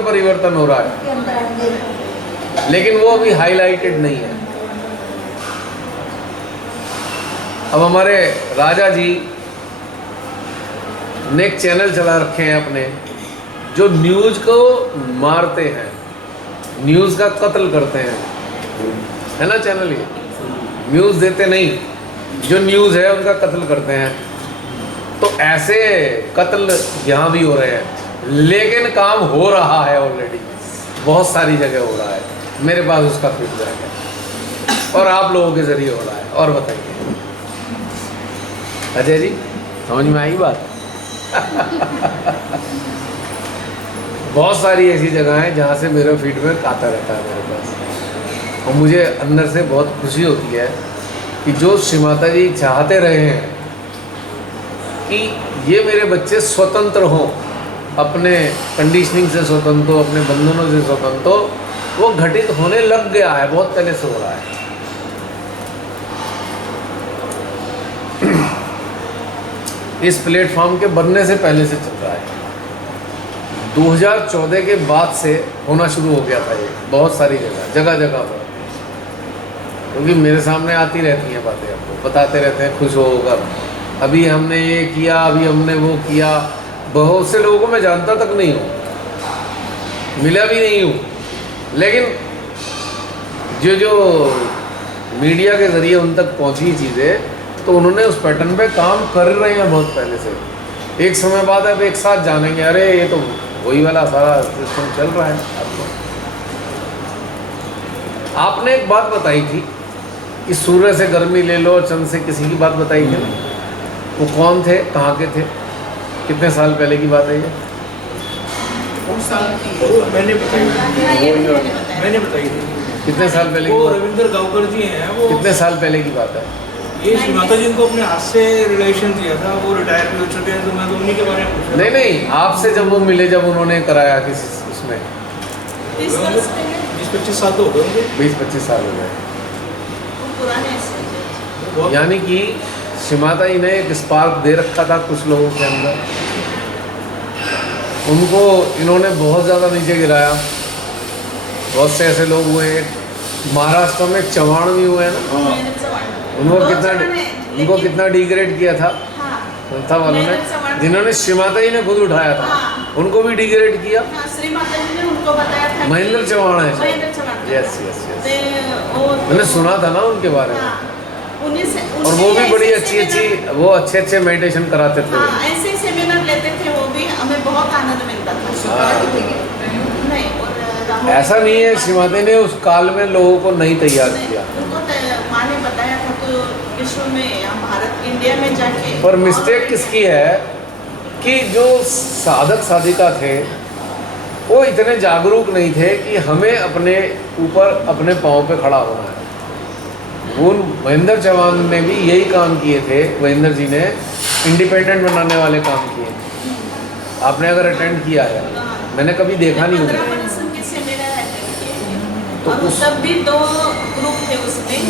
परिवर्तन हो रहा है, लेकिन वो अभी हाईलाइटेड नहीं है। अब हमारे राजा जी ने एक चैनल चला रखे हैं अपने, जो न्यूज़ को मारते हैं, न्यूज़ का कत्ल करते हैं, है ना चैनल ये? न्यूज़ देते नहीं, जो न्यूज़ है उनका कत्ल करते हैं। तो ऐसे कत्ल यहाँ भी हो रहे हैं, लेकिन काम हो रहा है ऑलरेडी, बहुत सारी जगह हो रहा है। मेरे पास उसका फीडबैक है और आप लोगों के ज़रिए हो रहा है। और बताइए अजय जी, समझ में आई बात? बहुत सारी ऐसी जगह हैं जहाँ से मेरा फीडबैक आता रहता है मेरे पास, और मुझे अंदर से बहुत खुशी होती है कि जो श्री माता जी चाहते रहे हैं कि ये मेरे बच्चे स्वतंत्र हों, अपने कंडीशनिंग से स्वतंत्र हो, अपने बंधनों से स्वतंत्र हो, वो घटित होने लग गया है, बहुत पहले से हो रहा है। इस प्लेटफॉर्म के बनने से पहले से चल रहा है। 2014 के बाद से होना शुरू हो गया था ये, बहुत सारी जगह जगह पर, क्योंकि मेरे सामने आती रहती हैं बातें, आपको बताते रहते हैं खुश होकर, अभी हमने ये किया, अभी हमने वो किया। बहुत से लोगों को मैं जानता तक नहीं हूँ, मिला भी नहीं हूँ, लेकिन जो मीडिया के ज़रिए उन तक पहुँची चीज़ें, तो उन्होंने उस पैटर्न पे काम कर रहे हैं बहुत पहले से। एक समय बाद अब एक साथ जानेंगे, अरे ये तो वही वाला सारा सिस्टम चल रहा है। आपने एक बात बताई थी कि सूर्य से गर्मी ले लो, चंद्र से किसी की बात बताई थी ना, वो कौन थे, कहाँ के थे, कितने साल पहले की बात है ये? मैंने बताई थी। कितने साल पहले की वो बात? रविंद्र गावकर जी हैं, वो कितने साल पहले की बात है? ये श्री माता जी को अपने हाथ से रिलेशन दिया था, वो रिटायर भी हो चुके हैं, तो मैं तो उन्हीं के बारे में पूछ रहा था। नहीं, आपसे जब वो मिले, जब उन्होंने कराया किसी उसमें, 20-25 साल तो हो गए, 20-25 साल हो गए। यानी कि श्री माता जी ने एक स्पार्क दे रखा था कुछ लोगों के अंदर, उनको इन्होंने बहुत ज़्यादा नीचे गिराया। बहुत से ऐसे लोग हुए, महाराष्ट्र में चव्हाण भी हुए हैं ना, उनको कितना डिग्रेड किया था संस्था वालों ने, जिन्होंने श्री माता जी ने खुद उठाया था, उनको भी डिग्रेड किया। श्री माता जी ने उनको बताया था महेंद्र चव्हाण है, यस, मैंने सुना था ना उनके बारे में। और वो भी बड़ी वो अच्छे मेडिटेशन कराते थे। ऐसे सेमिनार लेते थे, वो भी हमें बहुत आनंद मिलता था। नहीं, ऐसा नहीं है, श्री माता ने उस काल में लोगों को नहीं तैयार किया, उनको माँ ने बताया था, तो विश्व में, भारत, इंडिया में जाके। पर मिस्टेक किसकी है कि जो साधक साधिका थे वो इतने जागरूक नहीं थे कि हमें अपने ऊपर अपने पाँव पे खड़ा होना है। वो महेंद्र चव्हाण ने भी यही काम किए थे, महेंद्र जी ने इंडिपेंडेंट बनाने वाले काम किए। आपने अगर अटेंड किया है, मैंने कभी देखा नहीं होगा, तो सब भी 2 ग्रुप थे उसमें,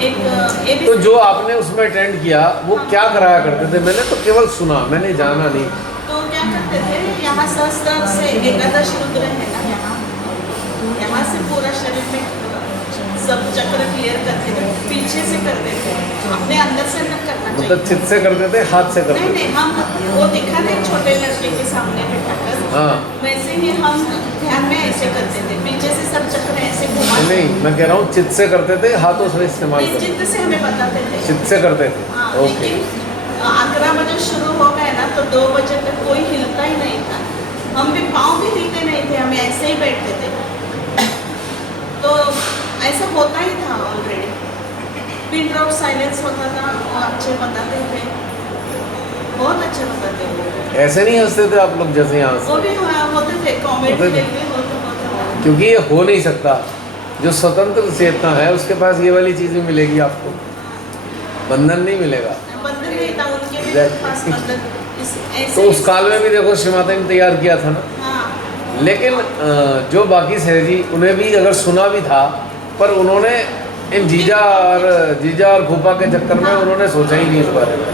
एक तो जो आपने उसमें अटेंड किया वो क्या कराया करते थे? मैंने तो केवल सुना, मैंने जाना नहीं। तो क्या करते थे, यहाँ सहस्त्र से एकादश रुद्र है ना, यहाँ से पूरा शरीर में सब चक्र क्लियर करते थे, पीछे से करते थे, अपने अंदर से न करना चाहिए। मतलब चित से करते थे, हाथ से करते थे? नहीं, हम वो दिखा नहीं, छोटे लड़के के सामने बैठाकर, हाँ, वैसे ही हम ध्यान में ऐसे करते थे, पीछे से सब चक्र ऐसे घुमा। नहीं, मैं कह रहा हूँ चित से करते थे, हाथों से इस्तेमाल करते थे? चित्त से हमें बताते थे, चित से करते थे। ओके। 11 बजे शुरू हो गए ना, तो 2 बजे तक कोई हिलता ही नहीं था, हम भी पाँव भी हिलते नहीं थे, हमें ऐसे ही बैठते थे। तो ऐसा होता ही था ऑलरेडी, पिन ड्रॉप साइलेंस होता था, और अच्छे बताते थे, बहुत अच्छे बताते थे। ऐसे नहीं हंसते थे आप लोग जैसे यहाँ वो भी होते थे, कॉमेडी होते थे। देखते होते। क्योंकि ये हो नहीं सकता, जो स्वतंत्र चेतना है उसके पास ये वाली चीज़ें मिलेगी आपको, बंधन नहीं मिलेगा। बंधन नहीं था उनके पास, बंधन तो उस काल में भी देखो श्री माता ने तैयार किया था ना। हाँ। लेकिन जो बाकी सहजी, उन्हें भी अगर सुना भी था, पर उन्होंने इन जीजा और फूफा के चक्कर में उन्होंने सोचा ही नहीं इस बारे में।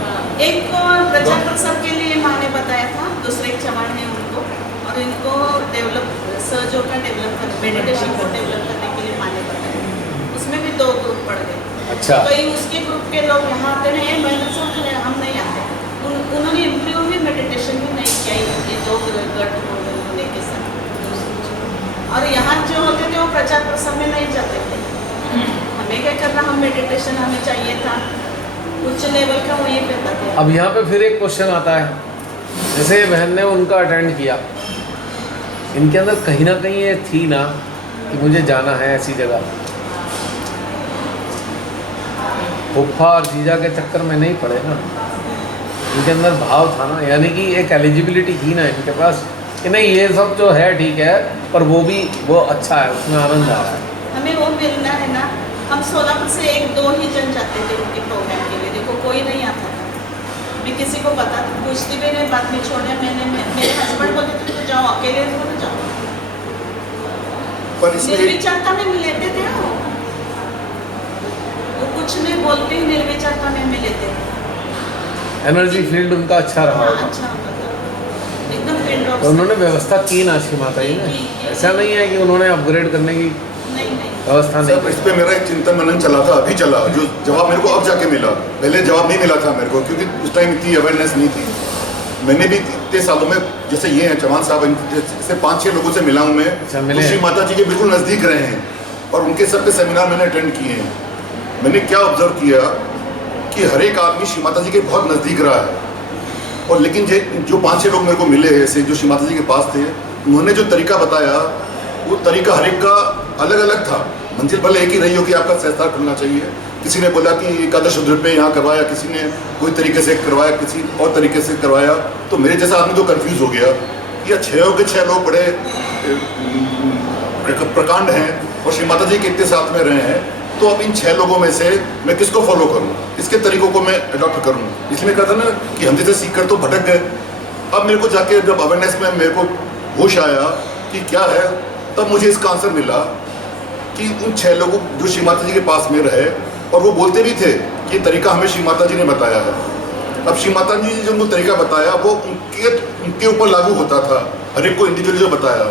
एक को प्रजा प्रसाद के लिए माँ ने बताया था, दूसरे चव्हाण ने उनको, और इनको डेवलप सहयोग का डेवलप करने, मेडिटेशन को डेवलप करने के लिए माने बताए। उसमें भी 2 ग्रुप पड़ गए। अच्छा। तो उसके ग्रुप के लोग यहाँ आते हैं, मैंने सोचा हम नहीं आते। उन्होंने इंटरव्यू भी मेडिटेशन भी नहीं किया ये 2 गट होने के साथ। और यहाँ जो होते थे वो प्रचार प्रसार में नहीं जाते थे। हमें क्या करना, हम मेडिटेशन हमें चाहिए था उच्च लेवल का, वही पे था। अब यहाँ पे फिर एक क्वेश्चन आता है, जैसे बहन ने उनका अटेंड किया, इनके अंदर कहीं ना कहीं ये थी ना कि मुझे जाना है ऐसी जगह। फूफा और जीजा के चक्कर में नहीं पड़े ना, इनके अंदर भाव था ना, यानी कि एक एलिजिबिलिटी थी ना इनके पास कि नहीं ये सब जो है ठीक है, पर वो अच्छा है, उसमें आनंद आ रहा है। हमें वो मिलना है ना। हम सोलापुर से 1-2 ही जन जाते थे उनके प्रोग्राम के लिए, देखो कोई नहीं आता था। मैं किसी को बता पूछती भी नहीं, बाद में छोड़े। मेरे हस्बैंड बोलते थे तो जाओ, अकेले तो ना जाओ। पर इसमें निर्विचारता में लेते थे वो कुछ नहीं बोलते ही निर्विचारता में लेते थे। एनर्जी फील्ड उनका अच्छा रहा हाँ, होगा। अच्छा एकदम फील्ड ऑफ। तो उन्होंने व्यवस्था की ना श्री माता जी ने, ऐसा नहीं है कि उन्होंने अपग्रेड करने की नहीं व्यवस्था नहीं सर, इस पे मेरा एक चिंतन मनन चला था, अभी चला, जो जवाब मेरे को अब जाके मिला। पहले जवाब नहीं मिला था मेरे को, क्योंकि उस टाइम इतनी अवेयरनेस नहीं थी। मैंने भी इतने सालों में, जैसे ये हैं चौहान साहब, से 5-6 लोगों से मिला हूँ मैं, अच्छा, तो मिले श्री माता जी के बिल्कुल नज़दीक रहे हैं और उनके सबके सेमिनार मैंने अटेंड किए हैं। मैंने क्या ऑब्जर्व किया कि हर एक आदमी श्री माता जी के बहुत नज़दीक रहा है। और लेकिन जो 5-6 लोग मेरे को मिले ऐसे जो श्री माता जी के पास थे, उन्होंने जो तरीका बताया वो तरीका हर एक का अलग अलग था। मंजिल भले एक ही रही हो कि आपका सहस्त्रार खुलना चाहिए। किसी ने बोला कि एकादश रुद्र पे यहाँ करवाया, किसी ने कोई तरीके से करवाया, किसी और तरीके से करवाया। तो मेरे जैसा आदमी तो कंफ्यूज हो गया कि या 6 के 6 लोग बड़े प्रकांड हैं और श्री माता जी के इतने साथ में रहे हैं, तो अब इन 6 लोगों में से मैं किसको फॉलो करूं, किसके तरीकों को मैं अडॉप्ट करूं। इसलिए कहता ना कि हम जैसे सीख कर तो भटक गए। अब मेरे को जाके जब अवेयरनेस में मेरे को होश आया कि क्या है, तब मुझे इसका आंसर मिला कि उन 6 लोगों जो श्री माता जी के पास में रहे और वो बोलते भी थे कि ये तरीका हमें श्री माता जी ने बताया है। अब श्री माता जी ने जो उनको तरीका बताया वो उनके ऊपर लागू होता था, हर एक को इंडिविजुअली जो बताया,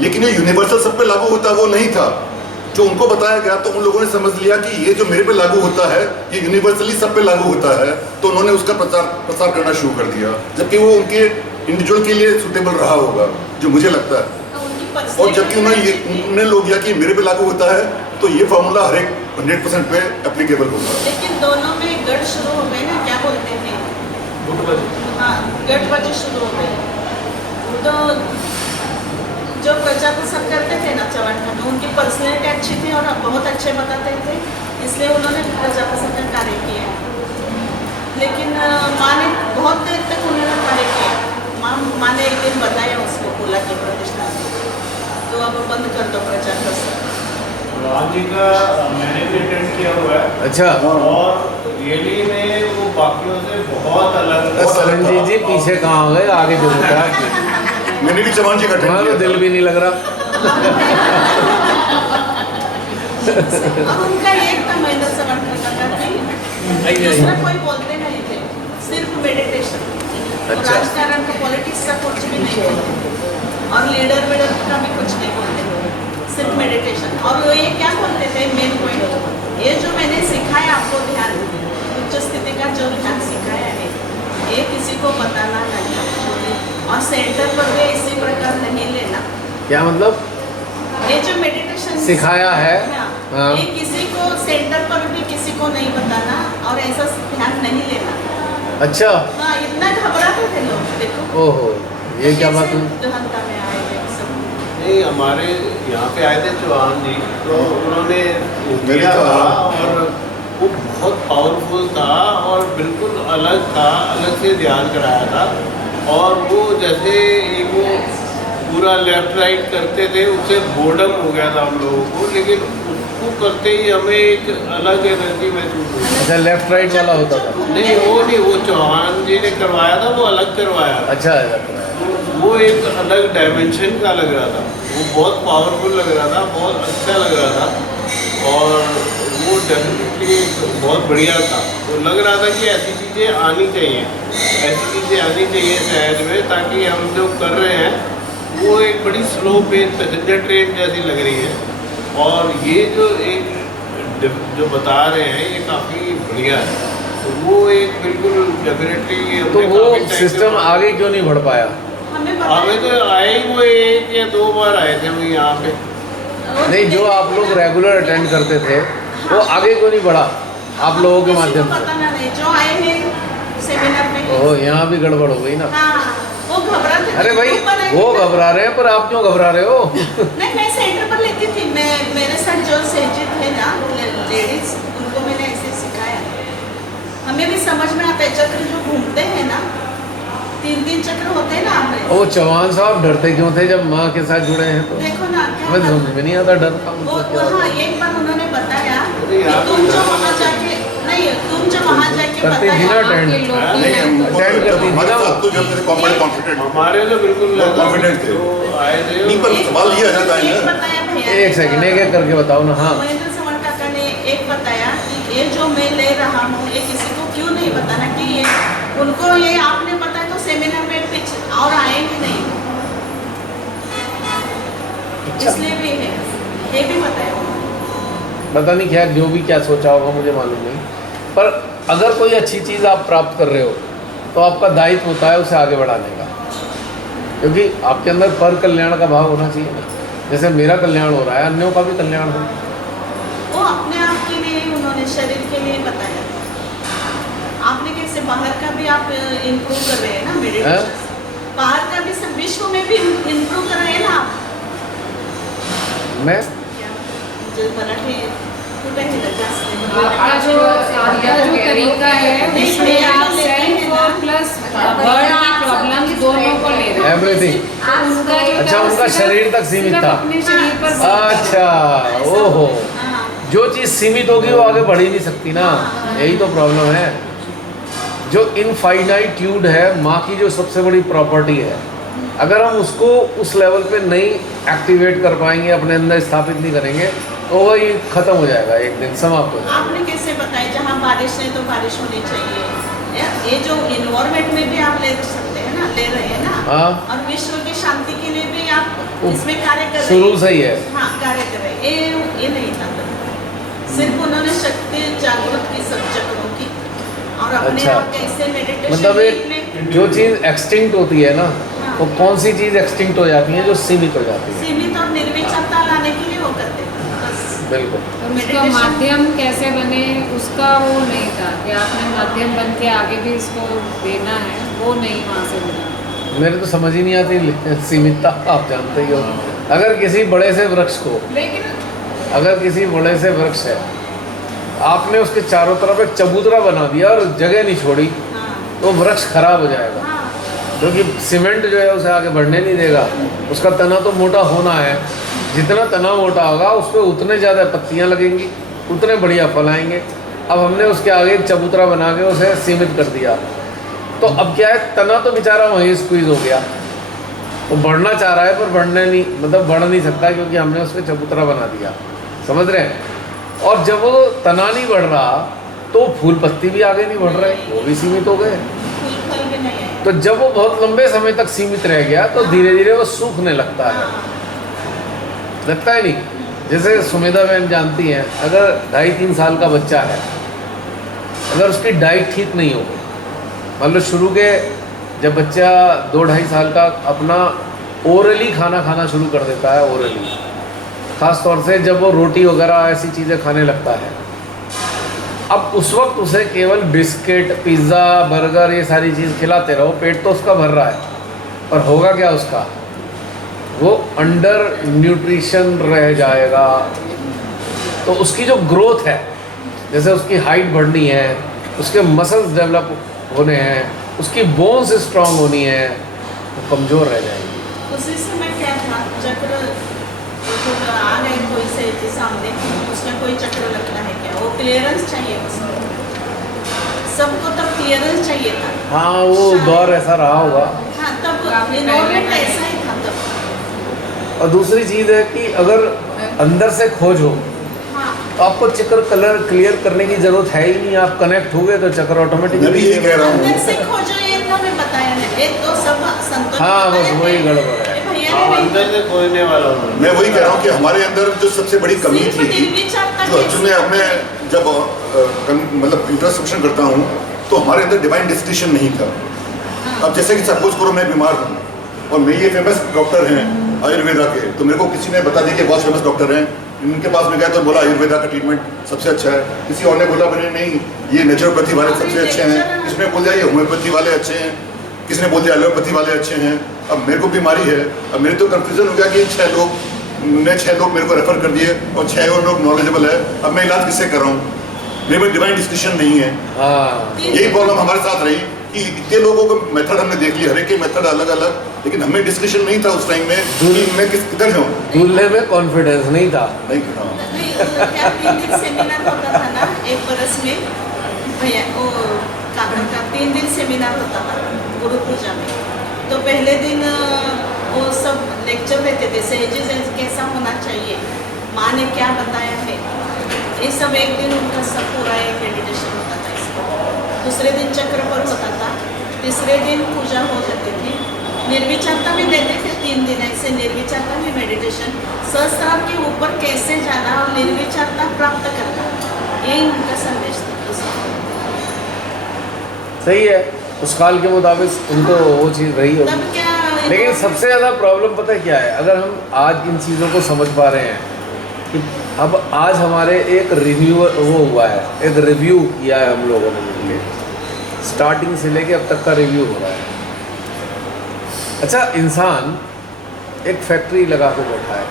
लेकिन ये यूनिवर्सल सब पे लागू होता वो नहीं था। जो उनको बताया गया तो उन लोगों ने समझ लिया कि ये जो मेरे पे लागू होता है ये यूनिवर्सली सब पे लागू होता है, तो उन्होंने उसका प्रसार करना शुरू कर दिया, जबकि वो उनके इंडिविजुअल के लिए सूटेबल रहा होगा, जो मुझे लगता है। और जबकि उन्होंने लोग किया कि मेरे पे लागू होता है, तो ये फॉर्मूला हर एक 100% पे एप्लीकेबल होगा। लेकिन दोनों में गढ़ शुरू हो गए ना, क्या बोलते हैं, हाँ गठबाजी शुरू हो गई। तो जो प्रचार प्रसार करते थे ना चौहान का, तो उनकी पर्सनैलिटी अच्छी थी और बहुत अच्छे बताते थे, इसलिए उन्होंने प्रचार प्रसार का कार्य किया। लेकिन माँ ने बहुत देर तक उन्होंने कार्य किया। माँ ने एक दिन बताया उसको, बोला कि प्रतिष्ठा तो अब बंद कर दो प्रचार प्रसार। राम जी का मैंने भी अटेंड किया हुआ है। अच्छा। और रियली में वो बाकियों से बहुत अलग। सरनजीत जी पीछे कहाँ हो गए, आगे जो होता है। मैंने भी चौहान जी का अटेंड हमारा किया, दिल भी नहीं लग रहा। अब उनका एक था महेंद्र सवर्ण का नहीं, दूसरा कोई बोलते नहीं थे, सिर्फ मेडिटेशन। अच्छा। राजकारण का, पॉलिटिक्स का कुछ भी नहीं बोलते और लीडर वीडर का भी कुछ नहीं बोलते, सिर्फ मेडिटेशन। और वो ये क्या बोलते थे, मेन पॉइंट, ये जो मैंने सिखाया आपको ध्यान, उच्च स्थिति का जो ध्यान सिखाया है, ये किसी को बताना नहीं, और सेंटर पर भी इसी प्रकार नहीं लेना। क्या मतलब? ये जो मेडिटेशन सिखाया है, हाँ, ये किसी को सेंटर पर भी किसी को नहीं बताना और ऐसा ध्यान नहीं लेना। अच्छा। हाँ, इतना घबराते थे लोग, देखो। ओहो, ये क्या बात हुई? जनता में आए थे सब। नहीं, हमारे यहाँ पे आए थे चौहान जी, तो उन्होंने मेरा था और वो बहुत पावरफुल था और बिल्कुल अलग था, अलग से ध्यान कराया था। और वो जैसे एक वो पूरा लेफ्ट राइट करते थे, उससे बोर्डम हो गया था हम लोगों को, लेकिन उसको करते ही हमें एक अलग एनर्जी महसूस हुई। अच्छा, लेफ्ट राइट वाला होता था? नहीं, वो चौहान जी ने करवाया था, वो अलग करवाया। अच्छा, वो एक अलग डायमेंशन का लग रहा था, वो बहुत पावरफुल लग रहा था, बहुत अच्छा लग रहा था और वो डेफिनेटली बहुत बढ़िया था। तो लग रहा था कि ऐसी चीज़ें आनी चाहिए, ऐसी चीज़ें आनी चाहिए शहर में, ताकि हम जो कर रहे हैं वो एक बड़ी स्लो पेस पैसेंजर ट्रेन जैसी लग रही है। और ये जो जो बता रहे हैं ये काफ़ी बढ़िया है। तो वो एक बिल्कुल डेफिनेटली। तो वो सिस्टम आगे क्यों नहीं बढ़ पाया? हमें हमें तो आए ही वो 1 या 2 बार आए थे हम यहाँ पे। नहीं, जो आप लोग रेगुलर अटेंड करते थे वो आगे क्यों नहीं बढ़ा आप लोगों के माध्यम से? पता नहीं जो आए हैं सेमिनार में। ओह, यहाँ भी गड़बड़ हो गई ना। हाँ, वो घबरा थे। अरे भाई, वो घबरा रहे हैं पर आप क्यों घबरा रहे हो? नहीं, मैं सेंटर पर लेती थी। मैं मेरे साथ जो सहजित है ना लेडीज, उनको मैंने ऐसे सिखाया। हमें भी समझ में आता है चक्र जो घूमते हैं ना, 3 चक्र होते हैं ना हमें। वो चौहान साहब डरते क्यों थे जब माँ के साथ जुड़े हैं तो? देखो ना क्या हमें समझ में नहीं आता डर का वो मतलब क्या हाँ, होता है। एक बार उन्होंने बताया अरे कि यार, तुम जो वहाँ जाके नहीं, तुम जो वहाँ जाके करती थी ना बताया। अटेंड। नहीं हमको Attend करती थी हमारे ना वो। साथ तो जब मेरे कॉन्फिडेंट हमारे तो बिल्कुल बहुत confident थे। तो आए थे। नहीं, पर सवाल ये आ जाता है एक ना। बताया भैया। एक सेकंड, एक करके बताओ ना। हाँ, महेंद्र समन काका ने एक बताया कि ये जो मैं ले रहा हूँ ये किसी को क्यों नहीं बताना कि ये उनको ये आपने बताया तो सेमिनार में पिछ और आएंगे नहीं, इसलिए भी है, ये भी बताया उन्होंने। पता नहीं क्या जो भी क्या सोचा होगा मुझे मालूम नहीं, पर अगर कोई अच्छी चीज़ आप प्राप्त कर रहे हो तो आपका दायित्व होता है उसे आगे बढ़ाने का, क्योंकि आपके अंदर पर कल्याण का भाव होना चाहिए ना। जैसे मेरा कल्याण हो रहा है, अन्यों का भी कल्याण हो। वो अपने आप के लिए उन्होंने शरीर के लिए बताया। आपने कैसे बाहर का भी आप इम्प्रूव कर रहे हैं ना मेडिटेशन, बाहर का भी सब विश्व में भी इम्प्रूव कर रहे हैं ना आप। मैं जो मराठी कुठे आपका जो तरीका है उसमें आप सेल्फ और प्लस बर्ड की प्रॉब्लम्स दोनों को ले रहे हैं। एवरीथिंग। उनका जो अच्छा, उनका शरीर तक सीमित सिर्फ था। अपने शरीर पर अच्छा, ओहो, जो चीज़ सीमित होगी वो आगे बढ़ ही नहीं सकती ना, यही तो प्रॉब्लम है। जो इनफाइनाइट्यूड है माँ की जो सबसे बड़ी प्रॉपर्टी है, अगर हम उसको उस लेवल पे नहीं एक्टिवेट कर पाएंगे, अपने अंदर स्थापित नहीं करेंगे तो वही खत्म हो जाएगा, एक दिन समाप्त हो जाएगा। आपने कैसे बताया जहाँ बारिश है तो बारिश होनी चाहिए, ये जो इन्वायरमेंट में भी आप ले सकते हैं ना, ले रहे हैं ना। हाँ। और विश्व की शांति के लिए भी आप इसमें कार्य कर रहे हैं। शुरू से ही है। हाँ, कार्य कर रहे हैं। ये नहीं था सिर्फ उन्होंने शक्ति जागृत की सब चक्रों की, और अपने अच्छा। आप कैसे मेडिटेशन मतलब एक जो चीज़ एक्सटिंक्ट होती है ना, वो कौन सी चीज़ एक्सटिंक्ट हो जाती है? जो सीमित हो जाती है। सीमित और निर्विचारता लाने के लिए वो करते थे बस। बिल्कुल। उसका मेडिटेशन माध्यम कैसे बने उसका वो नहीं था कि आपने माध्यम बन के आगे भी इसको देना है, वो नहीं वहाँ से मिला। मेरे तो समझ ही नहीं आती सीमितता, आप जानते ही हो। अगर किसी बड़े से वृक्ष को, लेकिन अगर किसी बड़े से वृक्ष है, आपने उसके चारों तरफ एक चबूतरा बना दिया और जगह नहीं छोड़ी, हाँ, तो वृक्ष खराब हो जाएगा, हाँ, क्योंकि सीमेंट जो है उसे आगे बढ़ने नहीं देगा। उसका तना तो मोटा होना है, जितना तना मोटा होगा उस पर उतने ज़्यादा पत्तियाँ लगेंगी, उतने बढ़िया फल आएंगे। अब हमने उसके आगे एक चबूतरा बना के उसे सीमित कर दिया, तो अब क्या है, तना तो बेचारा वहीं स्क्वीज हो गया। वो बढ़ना चाह रहा है पर बढ़ने नहीं, मतलब बढ़ नहीं सकता, क्योंकि हमने उसके चबूतरा बना दिया, समझ रहे हैं। और जब वो तना नहीं बढ़ रहा तो फूल पत्ती भी आगे नहीं बढ़ रहे, वो भी सीमित हो गए। फूल फल भी नहीं आए। तो जब वो बहुत लंबे समय तक सीमित रह गया तो धीरे धीरे वो सूखने लगता है, लगता है नहीं। जैसे सुमेधा बहन जानती हैं, अगर 2.5-3 साल का बच्चा है, अगर उसकी डाइट ठीक नहीं हो, मान लो शुरू के जब बच्चा 2-2.5 साल का अपना ओरली खाना खाना शुरू कर देता है, ओरली ख़ास तौर से जब वो रोटी वगैरह ऐसी चीज़ें खाने लगता है, अब उस वक्त उसे केवल बिस्किट, पिज़्ज़ा, बर्गर ये सारी चीज़ खिलाते रहो, पेट तो उसका भर रहा है, पर होगा क्या उसका, वो अंडर न्यूट्रिशन रह जाएगा। तो उसकी जो ग्रोथ है, जैसे उसकी हाइट बढ़नी है, उसके मसल्स डेवलप होने हैं, उसकी बोन्स स्ट्रांग होनी है, वो कमज़ोर रह जाएगी। उसी समय क्या था, चक्र जो आ गए कोई से सामने, उसमें कोई चक्र लगना है क्या, वो क्लियरेंस चाहिए उसमें, सबको तब क्लियरेंस चाहिए था। हाँ, वो दौर ऐसा रहा होगा। हाँ, तब इन्वॉल्वमेंट ऐसा ही था तब। और दूसरी चीज़ है कि अगर अंदर से खोज हो हाँ, तो आपको चक्र कलर क्लियर करने की ज़रूरत है ही नहीं। आप कनेक्ट हो गए तो चक्र मैं भी ऑटोमेटिकली। यही कह रहा अंदर हूँ। से खोजो, ये तो हमें बताया नहीं, ये तो सब संतों ने हाँ, बस बताया वही है। गड़बड़ है। ये भैया नहीं अंदर से खोजने वाला उन्होंने। मैं वही कह रहा हूँ कि हमारे अंदर जो सबसे बड़ी कमी सिर्फ थी, निर्विचारता जो कैसे? अर्जुन ने जब मतलब इंट्रोस्पेक्शन करता हूँ तो हमारे अंदर डिवाइन डिस्टिंक्शन नहीं था। अब जैसे कि सपोज करो मैं बीमार हूँ और मैं ये फेमस डॉक्टर हैं आयुर्वेदा के, तो मेरे को किसी ने बता दिया कि बहुत फेमस डॉक्टर हैं, इनके पास में गया तो बोला आयुर्वेदा का ट्रीटमेंट सबसे अच्छा है। किसी और ने बोला मैंने नहीं ये नेचुरोपैथी वाले सबसे अच्छे हैं, किसी ने बोल दिया ये होम्योपैथी वाले अच्छे हैं, किसी ने बोल दिया एलोपैथी वाले अच्छे हैं। अब मेरे को बीमारी है, अब मेरे तो कन्फ्यूजन हो गया कि 6 लोग मेरे को रेफर कर दिए और 6 और लोग नॉलेजेबल है, अब मैं इलाज किससे कर रहा हूँ? मेरे में डिवाइन डिस्कशन नहीं है। हाँ, यही प्रॉब्लम हमारे साथ रही कि इतने लोगों को मेथड हमने देख लिया, हर एक के मेथड अलग अलग, लेकिन हमें डिस्कशन नहीं था उस टाइम में कि मैं किधर जाऊँ। दूल्हे में कॉन्फिडेंस नहीं था। नहीं हाँ। नहीं, क्या 3 दिन सेमिनार होता था ना 1 बरस में, भैया वो काका का 3 दिन सेमिनार होता था गुरु पूजा में। तो पहले दिन वो सब लेक्चर देते थे, सेजेस कैसा होना चाहिए, माँ ने क्या बताया है, ये सब एक दिन उनका सब पूरा एक मेडिटेशन होता था इसका। दूसरे दिन चक्र पर होता था, तीसरे दिन पूजा हो जाती थी, निर्विचारता भी देते थे 3 दिन ऐसे, निर्विचारता में मेडिटेशन, सहस्त्रार के ऊपर कैसे जाना और निर्विचारता प्राप्त करना, यही उनका संदेश था। सही है, उस काल के मुताबिक उनको वो चीज़ रही होगी। तब क्या, लेकिन सबसे ज़्यादा प्रॉब्लम पता है क्या है? अगर हम आज इन चीज़ों को समझ पा रहे हैं कि अब आज हमारे एक रिव्यू वो हुआ है, एक रिव्यू किया है हम लोगों ने मिलके, स्टार्टिंग से लेके अब तक का रिव्यू हो रहा है। अच्छा, इंसान एक फैक्ट्री लगा के बैठा है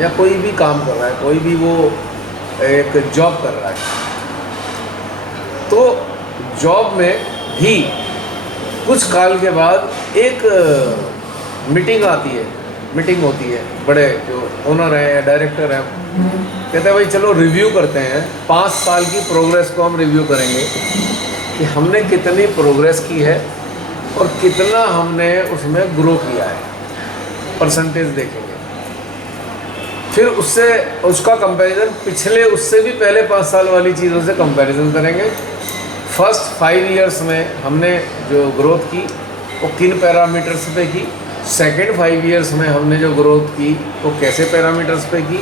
या कोई भी काम कर रहा है, कोई भी वो एक जॉब कर रहा है, तो जॉब में भी कुछ काल के बाद एक मीटिंग आती है, मीटिंग होती है, बड़े जो ओनर हैं या डायरेक्टर हैं कहते हैं भाई चलो रिव्यू करते हैं, 5 साल की प्रोग्रेस को हम रिव्यू करेंगे कि हमने कितनी प्रोग्रेस की है और कितना हमने उसमें ग्रो किया है, परसेंटेज देखेंगे। फिर उससे उसका कंपैरिजन पिछले उससे भी पहले 5 साल वाली चीज़ों से कंपैरिजन करेंगे। फर्स्ट 5 इयर्स में हमने जो ग्रोथ की वो किन पैरामीटर्स पे की, सेकंड 5 इयर्स में हमने जो ग्रोथ की वो कैसे पैरामीटर्स पे की,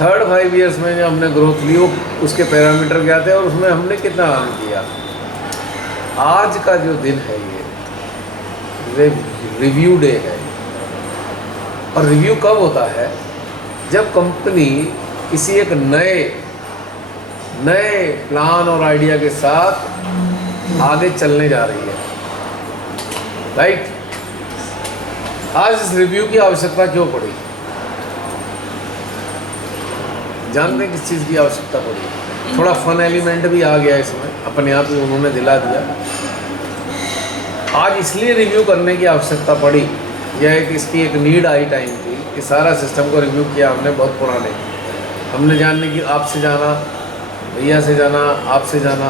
थर्ड 5 इयर्स में जो हमने ग्रोथ ली वो उसके पैरामीटर क्या थे और उसमें हमने कितना अर्न किया। आज का जो दिन है ये रिव्यू डे है। और रिव्यू कब होता है? जब कंपनी किसी एक नए प्लान और आइडिया के साथ आगे चलने जा रही है, राइट? आज इस रिव्यू की आवश्यकता क्यों पड़ी? जानते हैं किस चीज़ की आवश्यकता पड़ी? थोड़ा फन एलिमेंट भी आ गया इसमें, अपने आप ही उन्होंने दिला दिया। आज इसलिए रिव्यू करने की आवश्यकता पड़ी, यह एक इसकी एक नीड आई टाइम की कि सारा सिस्टम को रिव्यू किया हमने, बहुत पुराने हमने जानने की, आपसे जाना, भैया से जाना, आपसे जाना,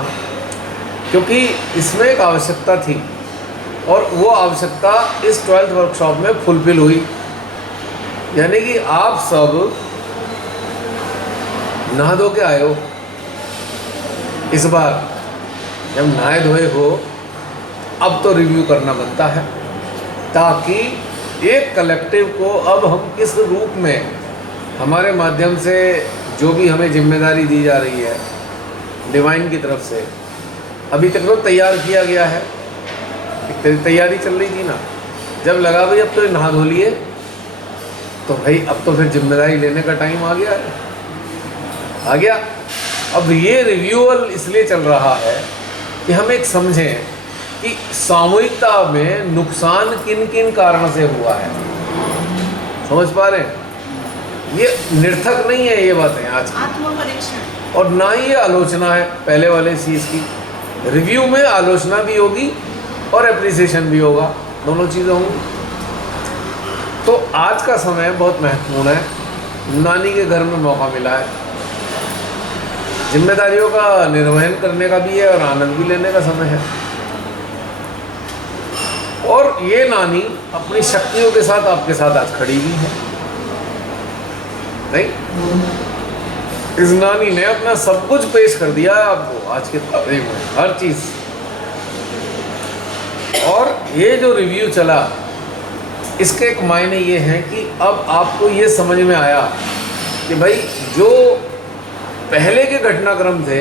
क्योंकि इसमें एक आवश्यकता थी और वो आवश्यकता इस 12th वर्कशॉप में फुलफिल हुई। यानी कि आप सब नहा धो के आए हो, इस बार जब नहाए धोए हो अब तो रिव्यू करना बनता है, ताकि एक कलेक्टिव को अब हम किस रूप में हमारे माध्यम से जो भी हमें जिम्मेदारी दी जा रही है डिवाइन की तरफ से, अभी तक तो तैयार किया गया है, एक तैयारी चल रही थी ना, जब लगा भाई अब तो नहा धो लिए तो भाई अब तो फिर जिम्मेदारी लेने का टाइम आ गया। अब ये रिव्यूअल इसलिए चल रहा है कि हम एक समझें कि सामूहिकता में नुकसान किन किन कारण से हुआ है। समझ पा रहे हैं? ये निर्थक नहीं है ये बातें आज की, आत्मपरीक्षण, और ना ही ये आलोचना है पहले वाले चीज़ की। रिव्यू में आलोचना भी होगी और एप्रिसिएशन भी होगा, दोनों चीज़ें होंगी। तो आज का समय बहुत महत्वपूर्ण है। नानी के घर में मौका मिला है, जिम्मेदारियों का निर्वहन करने का भी है और आनंद भी लेने का समय है। और ये नानी अपनी शक्तियों के साथ आपके साथ आज खड़ी हुई है, नहीं? इस नानी ने अपना सब कुछ पेश कर दिया आपको आज के तारीख में, हर चीज। और ये जो रिव्यू चला इसके एक मायने ये हैं कि अब आपको ये समझ में आया कि भाई जो पहले के घटनाक्रम थे,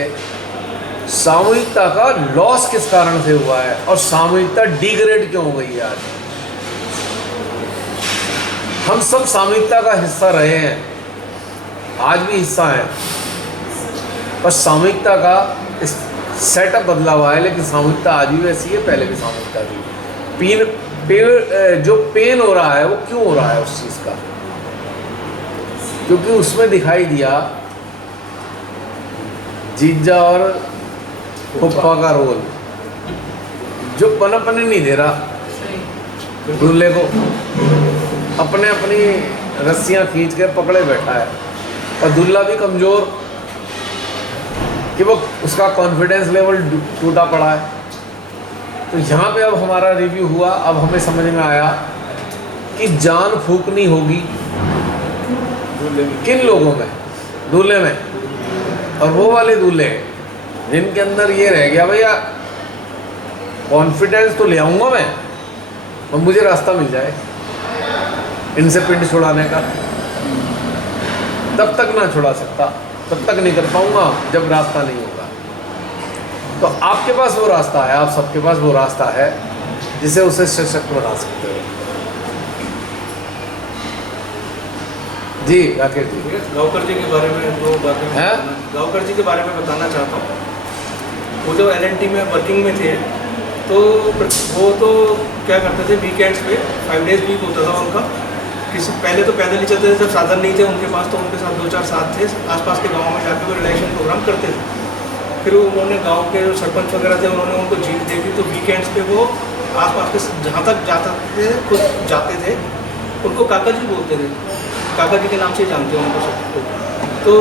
सामूहिकता का लॉस किस कारण से हुआ है और सामूहिकता डिग्रेड क्यों हो गई है। आज हम सब सामूहिकता का हिस्सा रहे हैं, आज भी हिस्सा हैं, पर सामूहिकता का इस सेटअप बदला हुआ है, लेकिन सामूहिकता आज भी वैसी है, पहले भी सामूहिकता थी। जो पेन हो रहा है वो क्यों हो रहा है उस चीज़ का, क्योंकि उसमें दिखाई दिया जीजा और फुप्पा का रोल, जो पनपने नहीं दे रहा दूल्हे को, अपने अपनी रस्सियां खींच के पकड़े बैठा है, और दूल्हा भी कमज़ोर कि वो उसका कॉन्फिडेंस लेवल टूटा पड़ा है। तो यहाँ पे अब हमारा रिव्यू हुआ, अब हमें समझ में आया कि जान फूकनी होगी किन लोगों में, दूल्हे में, और वो वाले दूल्हे जिनके अंदर ये रह गया भैया कॉन्फिडेंस तो ले आऊँगा मैं, और मुझे रास्ता मिल जाए इनसे पिंड छुड़ाने का, तब तक ना छुड़ा सकता, तब तक नहीं कर पाऊँगा जब रास्ता नहीं होगा। तो आपके पास वो रास्ता है, आप सबके पास वो रास्ता है जिसे उसे सशक्त बना सकते हो। जी राकेश जी, गावकर जी के बारे में दो बातें हैं? गावकर जी के बारे में बताना चाहता हूँ। वो जब LNT में वर्किंग में थे तो वो तो क्या करते थे, वीकेंड्स पे 5 डेज वीक होता था उनका। पहले तो पैदल ही चलते थे, जब साधन नहीं थे उनके पास तो उनके साथ 2-4 साथ थे, आसपास के गाँव में जाकर वो रिलेशन प्रोग्राम करते थे। फिर उन्होंने गांव के जो सरपंच वगैरह थे उन्होंने उनको जीत दे दी, तो वीकेंड्स पे वो आसपास के जहाँ तक जाते थे उनको काका जी बोलते थे, काका जी के नाम से ही जानते हैं उनको सबको। तो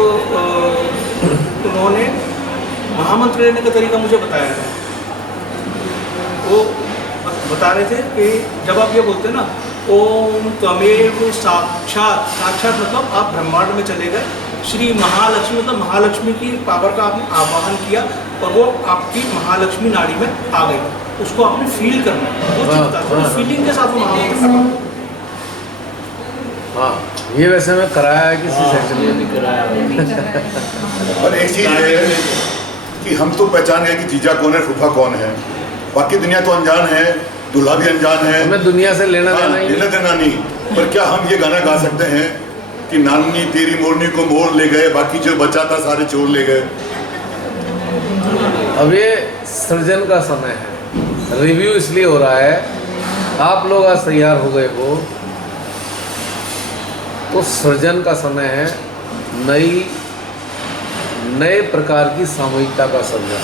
उन्होंने महामंत्र लेने का तरीका मुझे बताया था। वो बता रहे थे कि जब आप ये बोलते ना ओम त्वमेव साक्षात, साक्षात मतलब आप ब्रह्मांड में चले गए, श्री महालक्ष्मी मतलब महालक्ष्मी की पावर का आपने आवाहन किया और वो आपकी महालक्ष्मी नाड़ी में आ गई, उसको आपने फील करना है, वो चीज़ बताते हैं, फीलिंग के साथ वो महामंत्र करना। हाँ, ये वैसे मैं कराया है किसी सेक्शन में भी कराया। और एक चीज़ है कि हम तो पहचान गए कि जीजा कौन है, फूफा कौन है, बाकी दुनिया तो अनजान है, दूल्हा भी अनजान है, हमें दुनिया से लेना देना ही लेना देना नहीं। पर क्या हम ये गाना गा सकते हैं कि नानी तेरी मोरनी को मोर ले गए, बाकी जो बचा था सारे चोर ले गए। अब ये सृजन का समय है, रिव्यू इसलिए हो रहा है, आप लोग आज तैयार हो गए हो तो सृजन का समय है, नए प्रकार की सामूहिकता का सृजन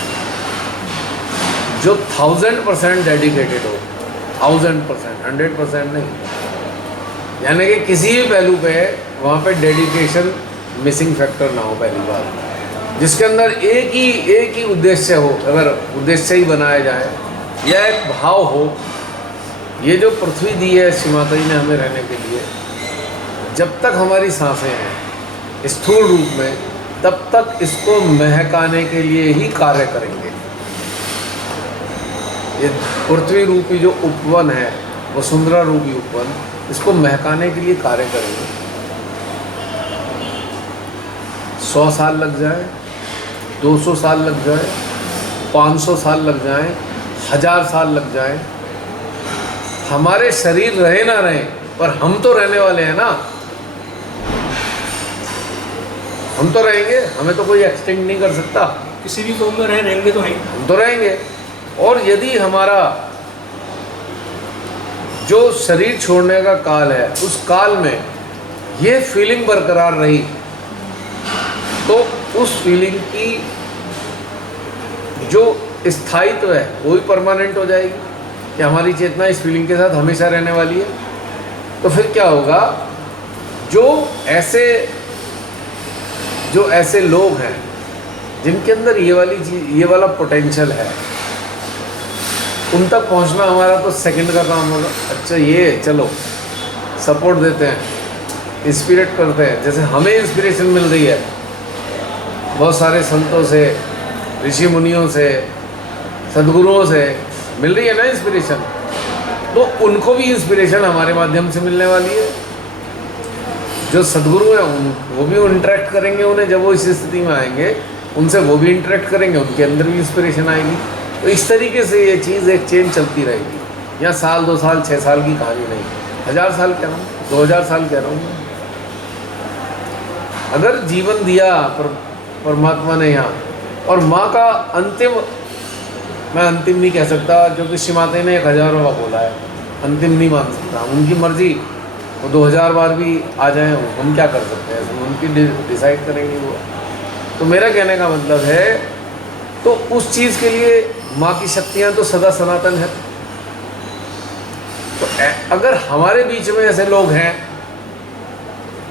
जो 1000% डेडिकेटेड हो, 1000%, 100% नहीं, यानी कि किसी भी पहलू पे वहाँ पे डेडिकेशन मिसिंग फैक्टर ना हो। पहली बात, जिसके अंदर एक ही उद्देश्य हो, अगर उद्देश्य ही बनाया जाए या एक भाव हो, ये जो पृथ्वी दी है श्री माता जी ने हमें रहने के लिए, जब तक हमारी सांसें हैं स्थूल रूप में, तब तक इसको महकाने के लिए ही कार्य करेंगे। ये पृथ्वी रूपी जो उपवन है, वसुंधरा रूपी उपवन, इसको महकाने के लिए कार्य करेंगे। 100 साल लग जाए, 200 साल लग जाए, 500 साल लग जाए, 1000 साल लग जाए, हमारे शरीर रहे ना रहे, पर हम तो रहने वाले हैं ना, हम तो रहेंगे, हमें तो कोई एक्सटेंड नहीं कर सकता। किसी भी फॉर्म में रहेंगे तो हैं, हम तो रहेंगे। और यदि हमारा जो शरीर छोड़ने का काल है, उस काल में ये फीलिंग बरकरार रही, तो उस फीलिंग की जो स्थायित्व है वो भी परमानेंट हो जाएगी कि हमारी चेतना इस फीलिंग के साथ हमेशा रहने वाली है। तो फिर क्या होगा, जो ऐसे लोग हैं जिनके अंदर ये वाला पोटेंशियल है, उन तक पहुंचना हमारा तो सेकंड का काम होगा। अच्छा, ये चलो सपोर्ट देते हैं, इंस्पिरेट करते हैं, जैसे हमें इंस्पिरेशन मिल रही है बहुत सारे संतों से, ऋषि मुनियों से, सद्गुरुओं से मिल रही है ना इंस्पिरेशन, तो उनको भी इंस्पिरेशन हमारे माध्यम से मिलने वाली है। जो सदगुरु हैं वो भी इंटरेक्ट करेंगे उन्हें, जब वो इस स्थिति में आएंगे उनसे वो भी इंटरेक्ट करेंगे, उनके अंदर भी इंस्पिरेशन आएगी। तो इस तरीके से ये चीज़ एक चेन चलती रहेगी। यहाँ साल 2 साल 6 साल की कहानी नहीं, 1000 साल कह रहा हूँ, 2000 साल कह रहा हूँ। अगर जीवन दिया परमात्मा ने यहाँ, और माँ का अंतिम, मैं अंतिम नहीं कह सकता क्योंकि श्री माता ने 1000वां बोला है, अंतिम नहीं मान सकता, उनकी मर्जी, वो 2000 बार भी आ जाए हम क्या कर सकते हैं, उनकी डिसाइड करेंगे वो। तो मेरा कहने का मतलब है, तो उस चीज़ के लिए माँ की शक्तियाँ तो सदा सनातन है। तो अगर हमारे बीच में ऐसे लोग हैं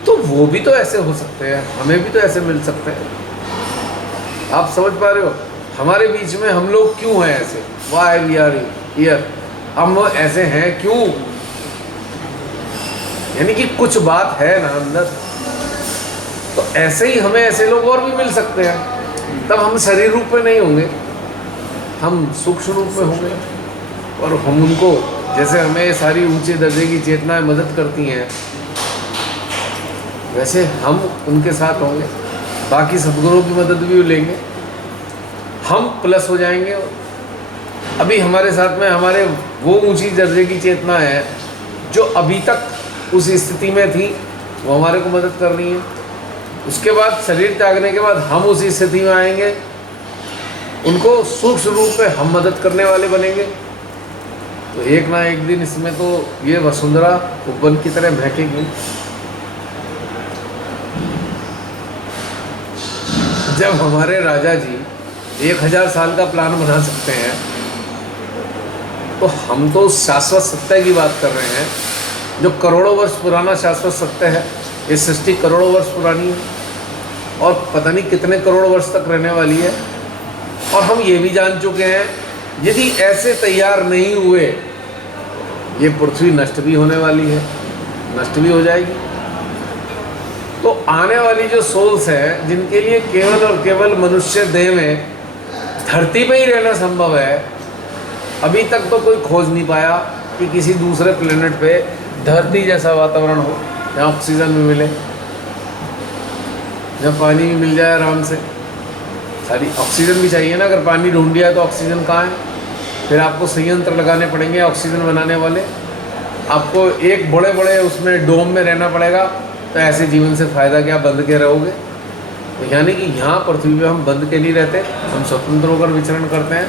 तो वो भी तो ऐसे हो सकते हैं, हमें भी तो ऐसे मिल सकते हैं। आप समझ पा रहे हो? हमारे बीच में हम लोग क्यों हैं ऐसे? वाई वी आर हियर, हम ऐसे हैं क्यों? यानी कि कुछ बात है ना अंदर। तो ऐसे ही हमें ऐसे लोग और भी मिल सकते हैं। तब हम शरीर रूप में नहीं होंगे, हम सूक्ष्म रूप में होंगे, और हम उनको, जैसे हमें सारी ऊंचे दर्जे की चेतनाएं मदद करती हैं, वैसे हम उनके साथ होंगे, बाकी सदगुरुओं की मदद भी लेंगे, हम प्लस हो जाएंगे। अभी हमारे साथ में हमारे वो ऊंची दर्जे की चेतना है जो अभी तक उस स्थिति में थी, वो हमारे को मदद कर रही है। उसके बाद शरीर त्यागने के बाद हम उसी स्थिति में आएंगे, उनको सूक्ष्म रूप में हम मदद करने वाले बनेंगे। तो एक ना एक दिन इसमें तो ये वसुंधरा उपवन की तरह महकेगी। जब हमारे राजा जी 1000 साल का प्लान बना सकते हैं, तो हम तो शाश्वत सत्य की बात कर रहे हैं, जो करोड़ों वर्ष पुराना शाश्वत सत्य है। ये सृष्टि करोड़ों वर्ष पुरानी है और पता नहीं कितने करोड़ वर्ष तक रहने वाली है। और हम ये भी जान चुके हैं, यदि ऐसे तैयार नहीं हुए, ये पृथ्वी नष्ट भी होने वाली है, नष्ट भी हो जाएगी। तो आने वाली जो सोल्स हैं, जिनके लिए केवल और केवल मनुष्य देह में धरती पे ही रहना संभव है, अभी तक तो कोई खोज नहीं पाया कि किसी दूसरे प्लेनेट पे धरती जैसा वातावरण हो, जहाँ ऑक्सीजन भी मिले, जहाँ पानी भी मिल जाए आराम से। सारी ऑक्सीजन भी चाहिए ना, अगर पानी ढूंढ लिया तो ऑक्सीजन कहाँ है? फिर आपको संयंत्र लगाने पड़ेंगे ऑक्सीजन बनाने वाले, आपको एक बड़े बड़े उसमें डोम में रहना पड़ेगा। तो ऐसे जीवन से फ़ायदा क्या, बंद के रहोगे? तो यानी कि यहाँ पृथ्वी पे हम बंद के नहीं रहते, हम स्वतंत्र होकर विचरण करते हैं।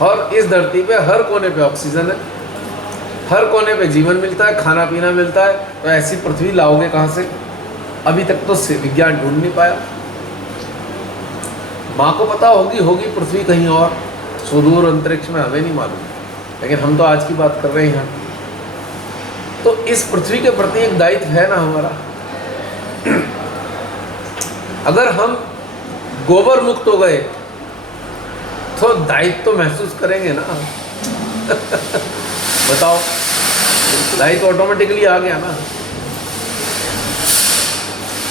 और इस धरती पे हर कोने पे ऑक्सीजन है, हर कोने पे जीवन मिलता है, खाना पीना मिलता है। तो ऐसी पृथ्वी लाओगे कहाँ से? अभी तक तो विज्ञान ढूंढ नहीं पाया। माँ को पता होगी पृथ्वी कहीं और सुदूर अंतरिक्ष में, हमें नहीं मालूम, लेकिन हम तो आज की बात कर रहे हैं यहाँ। तो इस पृथ्वी के प्रति एक दायित्व है ना हमारा। अगर हम गोबर मुक्त हो गए तो दायित्व तो महसूस करेंगे ना। बताओ, दायित्व ऑटोमेटिकली आ गया ना।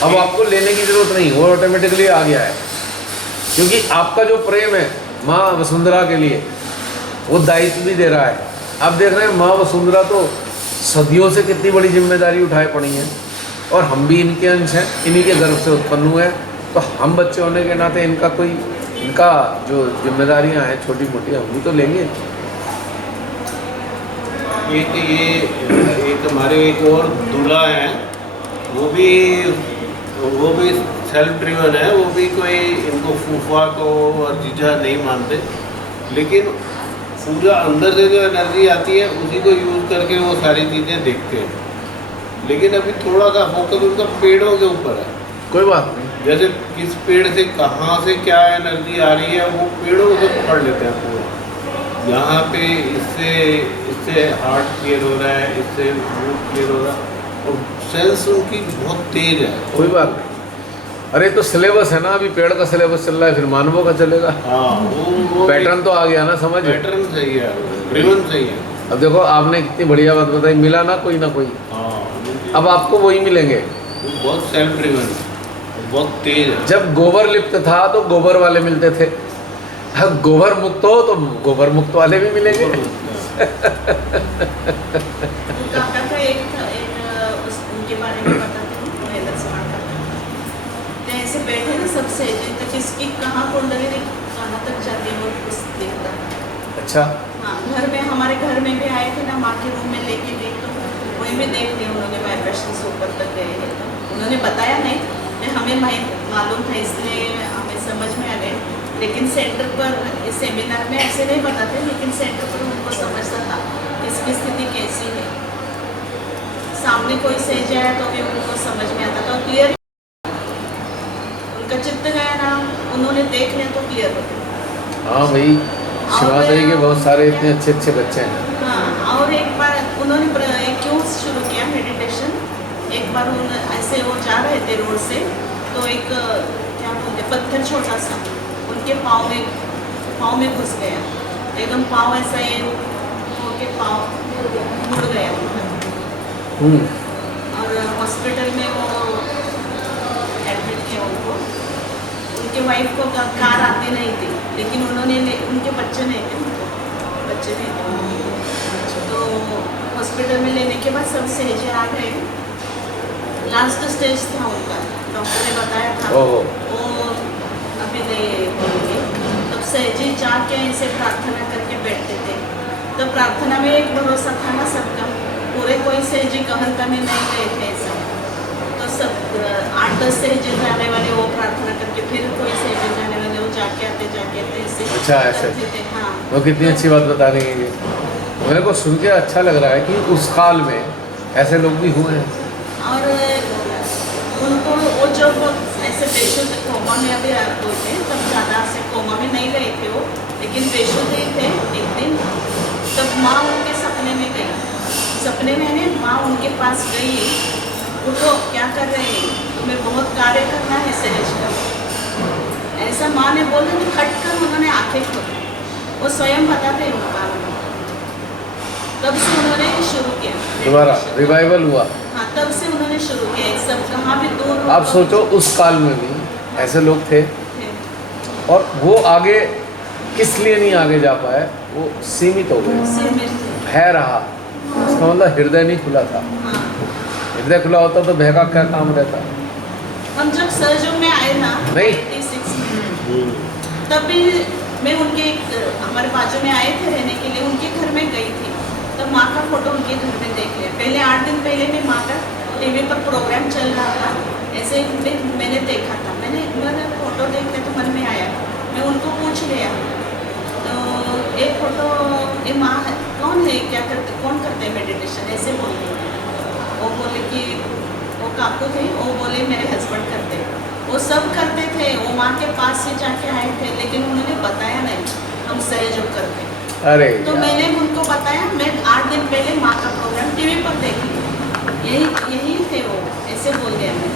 अब आपको लेने की जरूरत नहीं, वो ऑटोमेटिकली आ गया है, क्योंकि आपका जो प्रेम है माँ वसुंधरा के लिए, वो दायित्व भी दे रहा है। आप देख रहे हैं माँ वसुंधरा तो सदियों से कितनी बड़ी जिम्मेदारी उठाए पड़ी है, और हम भी इनके अंश हैं, इन्हीं के गर्भ से उत्पन्न हुए हैं। तो हम बच्चे होने के नाते इनका जो जिम्मेदारियां हैं छोटी मोटी, हम भी तो लेंगे। एक हमारे एक और दूल्हा हैं, वो भी सेल्फ ड्रिवन है, वो भी कोई इनको फूफा को और जीजा नहीं मानते, लेकिन पूरा अंदर से जो एनर्जी आती है उसी को यूज़ करके वो सारी चीज़ें देखते हैं। लेकिन अभी थोड़ा सा फोकस उनका पेड़ों के ऊपर है। कोई बात नहीं, जैसे किस पेड़ से कहाँ से क्या एनर्जी आ रही है, वो पेड़ों से पकड़ लेते हैं पूरा। यहाँ पे इससे हार्ट क्लियर हो रहा है, इससे मूड क्लियर हो रहा है, और सेंस उनकी बहुत तेज है। कोई बात नहीं। अरे तो सिलेबस है ना, अभी पेड़ का सिलेबस चल रहा है, फिर मानवों का चलेगा। हाँ, वो पैटर्न तो आ गया ना, समझ। पैटर्न सही है, ड्रिवन सही है। अब देखो, आपने कितनी बढ़िया बात बताई, मिला ना कोई ना कोई। हाँ, अब आपको वही मिलेंगे। वो बहुत सेल्फ ड्रिवन, बहुत तेज है। जब गोबर लिप्त था तो गोबर वाले मिलते थे, अब गोबर मुक्त हो तो गोबर मुक्त वाले भी मिलेंगे। तो काका का उनके बारे में बताती हूँ, महेंद्र समान काका। तो ऐसे बैठे ना सबसे तो किसकी कहाँ कुंडली कहाँ तक जाती है वो कुछ देखता। अच्छा। हाँ, घर में हमारे घर में भी आए थे ना, माँ के रूम में लेके गई तो वहीं में देख लिया उन्होंने, वाइब्रेशन ऊपर तक गए हैं। तो उन्होंने बताया नहीं, हमें मालूम था इसलिए हमें समझ में आ गए। लेकिन सेंटर पर इस सेमिनार में ऐसे नहीं बताते, लेकिन सेंटर पर उनको समझता था इसकी स्थिति कैसी है। सामने कोई सहेज आया तो भी उनको समझ में आता था और क्लियर उनका चित्त गया ना, उन्होंने देख लिया तो क्लियर हो गया। हाँ भाई, शिवादेवी के बहुत सारे इतने अच्छे अच्छे बच्चे हैं। हाँ, और एक बार उन्होंने क्यों शुरू किया मेडिटेशन, एक बार ऐसे वो जा रहे थे रोड से तो एक क्या बोलते पत्थर छोटा सा उनके पाँव में घुस गया, एकदम पाँव ऐसा ये उनके पाँव मुड़ गया और हॉस्पिटल में वो एडमिट किया उनको। उनके वाइफ को कार आती नहीं थी, लेकिन उन्होंने उनके बच्चे नहीं थे, बच्चे नहीं थे तो हॉस्पिटल में लेने के बाद सब सहेजे आ गए। लास्ट स्टेज था उनका, डॉक्टर ने बताया था वो अभी नहीं बोलेंगे। तब सहेजे जाके ऐसे प्रार्थना करके बैठते थे। तो प्रार्थना में एक भरोसा था ना सबका, पूरे कोई सहेजे कहलता में नहीं गए थे ऐसा। तो सब 8-10 सहेजे जाने वाले वो प्रार्थना करके, फिर कोई सहेजे जाने वाले वो जाके आते ऐसे। अच्छा, ऐसे थे। हाँ, वो कितनी अच्छी बात बता रही है ये। मेरे को सुन के अच्छा लग रहा है कि उस काल में ऐसे लोग भी हुए हैं। और उनको वो जब ऐसे बेशुद्ध कोमा में अभी हुए थे, तब ज़्यादा से कोमा में नहीं गए थे वो, लेकिन बेशुद्ध ही थे। एक दिन तब माँ उनके सपने में गई, सपने में माँ उनके पास गई, उठो क्या कर रहे हैं, तुम्हें बहुत कार्य करना है सहज का, ऐसा माँ ने बोला। तो खट कर उन्होंने आंखें खोली, वो स्वयं बताते हैं उनका। तब से उन्होंने शुरू किया, दोबारा रिवाइवल हुआ। हाँ, तब से उन्होंने शुरू किया। सब कहाँ भी दूर आप सोचो उस काल में भी ऐसे लोग थे और वो आगे किस लिए नहीं आगे जा पाए, वो सीमित हो गए, भय रहा। इसका मतलब हृदय नहीं खुला था। हाँ। हृदय खुला होता तो भय का क्या काम रहता। हम जब सहयोग में आए ना नहीं। 86 में, तब भी मैं उनके हमारे बाजू में आए थे रहने के लिए, उनके घर में गई थी। तब माँ का फोटो उनके घर में देख लिया। पहले 8 दिन पहले मैं माँ का टीवी पर प्रोग्राम चल रहा था, ऐसे मैंने देखा था। मैंने फोटो देखते तो मन में आया, मैं उनको पूछ लिया तो एक फोटो ये माँ है, कौन है, क्या करते, कौन करते हैं मेडिटेशन, ऐसे बोले। वो बोले कि वो काकू थे, वो बोले मेरे हस्बैंड करते, वो सब करते थे। वो माँ के पास से जाके आए थे, लेकिन उन्होंने बताया नहीं हम सहयोग करते। अरे तो मैंने उनको बताया, मैं 8 दिन पहले माँ का प्रोग्राम टीवी पर देखी, यही थे वो, ऐसे बोल दिया मैं।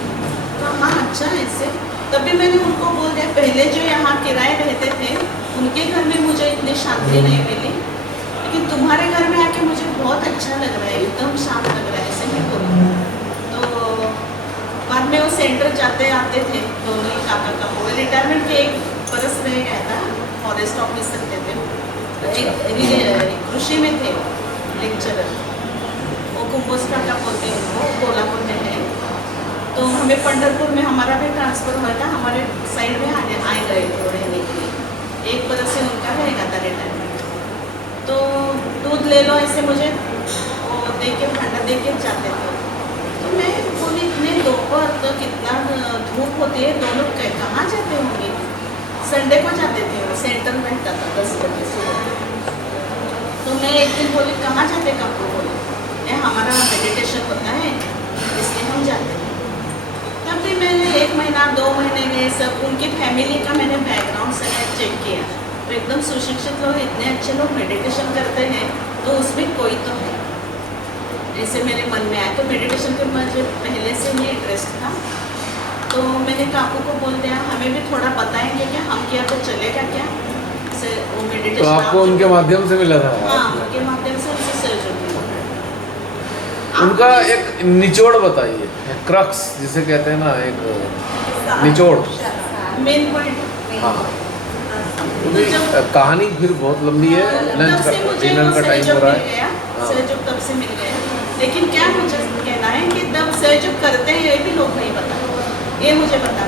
तो हाँ अच्छा ऐसे। तभी मैंने उनको बोल दिया, पहले जो यहाँ किराए रहते थे उनके घर में मुझे इतनी शांति नहीं मिली, लेकिन तुम्हारे घर में आके मुझे बहुत अच्छा लग रहा है, एकदम शांत लग रहा है, ऐसे मैं बोली। तो बाद में वो सेंटर जाते आते थे दोनों ही काका का। रिटायरमेंट के 1 बरस रह गया था, फॉरेस्ट ऑफिसर थे, कृषि में थे लेक्चरर। वो कुंभोस्टा का बोलते हैं, वो कोल्हापुर में है। तो हमें पंढरपुर में हमारा भी ट्रांसफ़र हुआ था, हमारे साइड में आए गए थे रहने के लिए। 1 बरस से उनका रहेगा था रिटायरमेंट। तो दूध ले लो ऐसे मुझे वो दे के भांडा दे के जाते थे। तो मैं बोली इतने दोपहर तो कितना धूप होती है, दोनों कहाँ जाते होंगे। संडे को जाते थे, वो सेंटर में रहता था 10 बजे से। तो मैं एक दिन बोली कहाँ जाते काकू, बोले हमारा मेडिटेशन होता है इसलिए हम जाते हैं। तब भी मैंने 1 महीना 2 महीने गए, सब उनकी फैमिली का मैंने बैकग्राउंड से चेक किया, तो एकदम सुशिक्षित लोग, इतने अच्छे लोग मेडिटेशन करते हैं, तो उसमें कोई तो है, ऐसे मेरे मन में आया। तो मेडिटेशन पर मुझे पहले से ही इंटरेस्ट था। तो मैंने काकू को बोल दिया हमें भी थोड़ा बताएंगे क्या, हम किया तो चलेगा क्या। वो मेडिटेशन तो आपको उनके माध्यम से मिला था? हाँ, उनके माध्यम से उनसे सहयोग मिला। उनका एक निचोड़ बताइए, क्रक्स जिसे कहते हैं ना, एक निचोड़, मेन पॉइंट। हाँ क्योंकि कहानी फिर बहुत लंबी है, लंच तब से का मुझे डिनर वो का टाइम हो सहयोग रहा मिल है। गया, हाँ। सहयोग तब से मिल गया। लेकिन क्या मुझे कहना है कि तब सहयोग करते हैं ये भी लोग नहीं पता, ये मुझे पता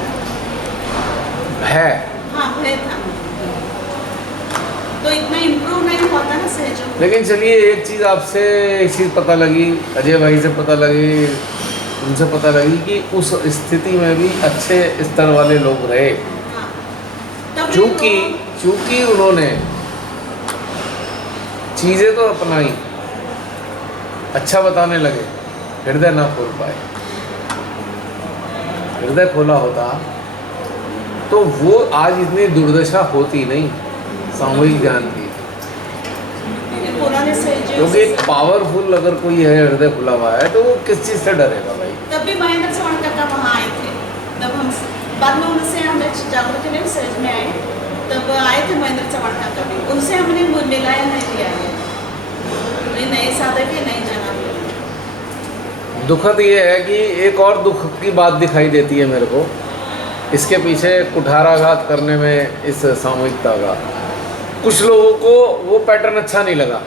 है हाँ भय था। तो इतना इम्प्रूव नहीं होता ना सहयोग। लेकिन चलिए एक चीज़ आपसे एक चीज़ पता लगी, अजय भाई से पता लगी, उनसे पता लगी कि उस स्थिति में भी अच्छे स्तर वाले लोग रहे, हाँ। तभी चूंकि उन्होंने चीज़ें तो अपनाई, अच्छा बताने लगे, हृदय ना खोल पाए। हृदय खोला होता तो वो आज इतनी दुर्दशा होती नहीं सामूहिक ध्यान की। ये पुराने सहयोग क्योंकि पावरफुल अगर कोई है, हृदय खुला हुआ है, तो वो किस चीज़ से डरेगा भाई। तब भी महेंद्र चौहान काका वहाँ आए थे। तब हम बाद में उनसे हमें जागरूक के लिए सहज में आए, तब आए थे महेंद्र चौहान काका भी। उनसे हमने मिलाया नहीं किया है, नए साधक है, नहीं जाना। दुखद ये है कि एक और दुख की बात दिखाई देती है मेरे को इसके पीछे कुठाराघात करने में, इस सामूहिकता का। कुछ लोगों को वो पैटर्न अच्छा नहीं लगा,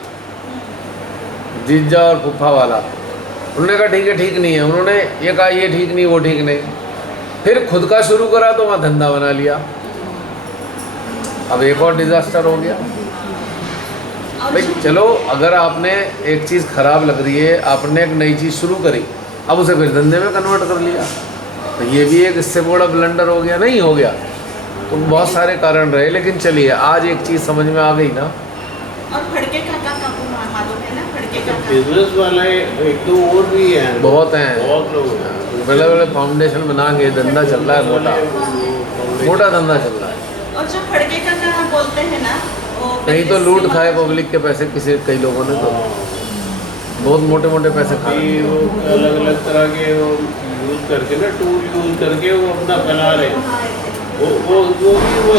जीजा और फूफा वाला। उन्होंने कहा ठीक है, ठीक नहीं है। उन्होंने ये कहा ये ठीक नहीं, वो ठीक नहीं। फिर खुद का शुरू करा तो वहाँ धंधा बना लिया। अब एक और डिजास्टर हो गया भाई। चलो, अगर आपने एक चीज़ खराब लग रही है, आपने एक नई चीज़ शुरू करी, अब उसे फिर धंधे में कन्वर्ट कर लिया, तो ये भी एक इससे बड़ा ब्लंडर हो गया, नहीं हो गया। तो बहुत सारे कारण रहे, लेकिन चलिए आज एक चीज़ समझ में आ गई ना। और फड़के काका का मालूम है ना, फड़के काका बिजनेस वाले एक दो और भी हैं, बहुत हैं, बहुत लोग हैं। बड़े बड़े फाउंडेशन बना के धंधा चल रहा है, मोटा धंधा चल रहा है। और जो फड़के काका बोलते हैं ना, वो नहीं तो लूट खाए पब्लिक के पैसे कई लोगों ने, तो बहुत मोटे मोटे पैसे खाए। कि वो अलग अलग तरह के वो यूज़ करके ना, टूल यूज़ करके वो अपना फैला रहे। वो भी वो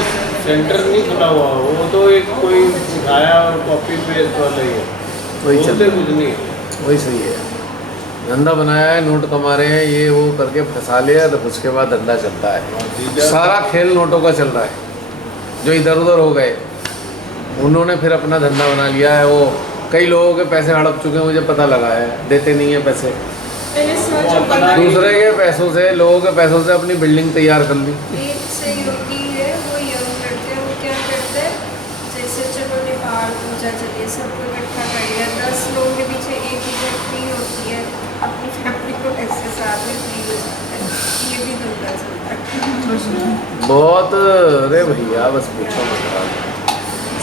सेंटर नहीं खुला हुआ, वो तो एक कोई उठाया और कॉपी पेस्ट वाला ही है, वही चल बोलते रहा है। कुछ नहीं। वही सही है, धंधा बनाया है, नोट कमा रहे हैं, ये वो करके फंसा लिया, तो उसके बाद धंधा चलता है। सारा खेल नोटों का चल रहा है। जो इधर उधर हो गए, उन्होंने फिर अपना धंधा बना लिया है। वो कई लोगों के पैसे हड़प चुके हैं, मुझे पता लगा है, देते नहीं है पैसे। पहले सर जो बना दूसरे के पैसों से, लोगों के पैसों से अपनी बिल्डिंग तैयार कर ली। एक सहयोगी है, वो यंग लड़के हैं, वो क्या करते हैं, जैसे चलो नेपाल पूजा चलिए, सबको इकट्ठा कर लिया, 10 लोगों के पीछे एक टिकट फ्री होती है, अपनी फैमिली को ऐसे साथ में फ्री हो जाता है। ये भी धंधा चलता है। बहुत, अरे भैया बस पूछो मत।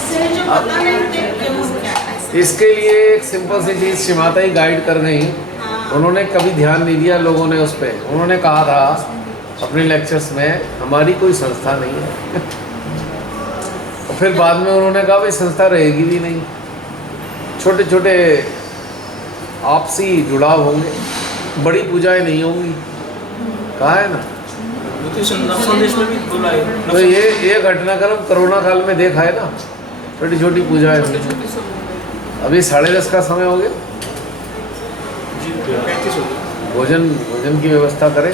से जो पता नहीं थे क्यों क्या ऐसा। इसके लिए एक सिंपल सी चीज़ शिमाता ही गाइड कर गई। हाँ। उन्होंने कभी ध्यान नहीं दिया लोगों ने उस पर। उन्होंने कहा था अपने लेक्चर्स में, हमारी कोई संस्था नहीं है। और फिर बाद में उन्होंने कहा भाई संस्था रहेगी भी नहीं, छोटे छोटे आपसी जुड़ाव होंगे, बड़ी पूजाएं नहीं होंगी। कहा है ना। संदेश में भी बोला है। तो ये घटनाक्रम कोरोना काल में देखा है ना, छोटी छोटी पूजाएं हुई। अभी 10:30 का समय हो गया, जी 35 हो गया। भोजन की व्यवस्था करें।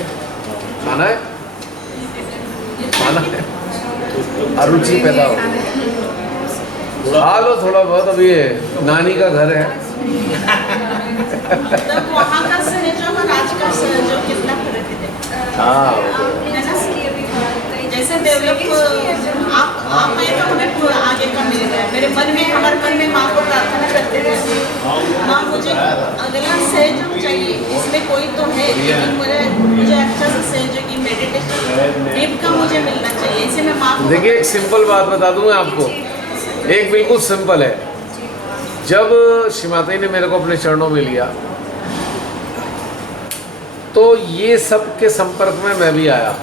खाना है, खाना है, अरुचि पैदा हो। खा लो थोड़ा बहुत, अभी ये नानी का घर है। तब वहाँ का सहयोग और आज का सहयोग कितना फर्क है। हाँ, है ना? जैसे डेवलप आप आए तो हमें पूरा आगे का मिल गया। मेरे मन में, हमारे मन में माँ को प्रार्थना करते थे, माँ मुझे अगला सहयोग चाहिए, इसमें कोई तो है, लेकिन मुझे अच्छा सा सहयोगी मेडिटेशन डीप का मुझे मिलना चाहिए। इसे मैं माँ को देखिए एक सिंपल बात बता दूँ मैं आपको, एक बिल्कुल सिंपल है। जब श्रीमाता ने मेरे को अपने चरणों में लिया, तो ये सब के संपर्क में मैं भी आया,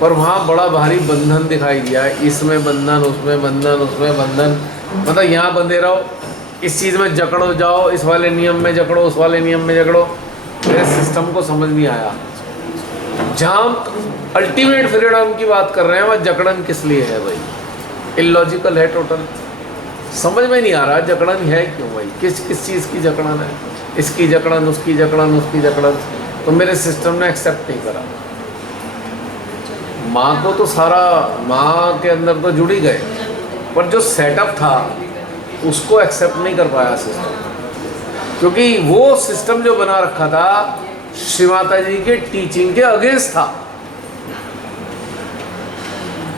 पर वहाँ बड़ा भारी बंधन दिखाई दिया। इसमें बंधन, उसमें बंधन, उसमें बंधन, मतलब यहाँ बंधे रहो, इस चीज़ में जकड़ो जाओ, इस वाले नियम में जकड़ो, उस वाले नियम में जकड़ो। मेरे सिस्टम को समझ नहीं आया। जहाँ हम अल्टीमेट फ्रीडम की बात कर रहे हैं, वह जकड़न किस लिए है भाई? इलॉजिकल है टोटल। समझ में नहीं आ रहा जकड़न है क्यों भाई, किस चीज़ की जकड़न है? इसकी जकड़न, उसकी जकड़न, उसकी जकड़न। तो मेरे सिस्टम ने एक्सेप्ट नहीं करा। माँ को तो सारा, माँ के अंदर तो जुड़ ही गए, पर जो सेटअप था उसको एक्सेप्ट नहीं कर पाया सिस्टम, क्योंकि वो सिस्टम जो बना रखा था श्री माता जी के टीचिंग के अगेंस्ट था।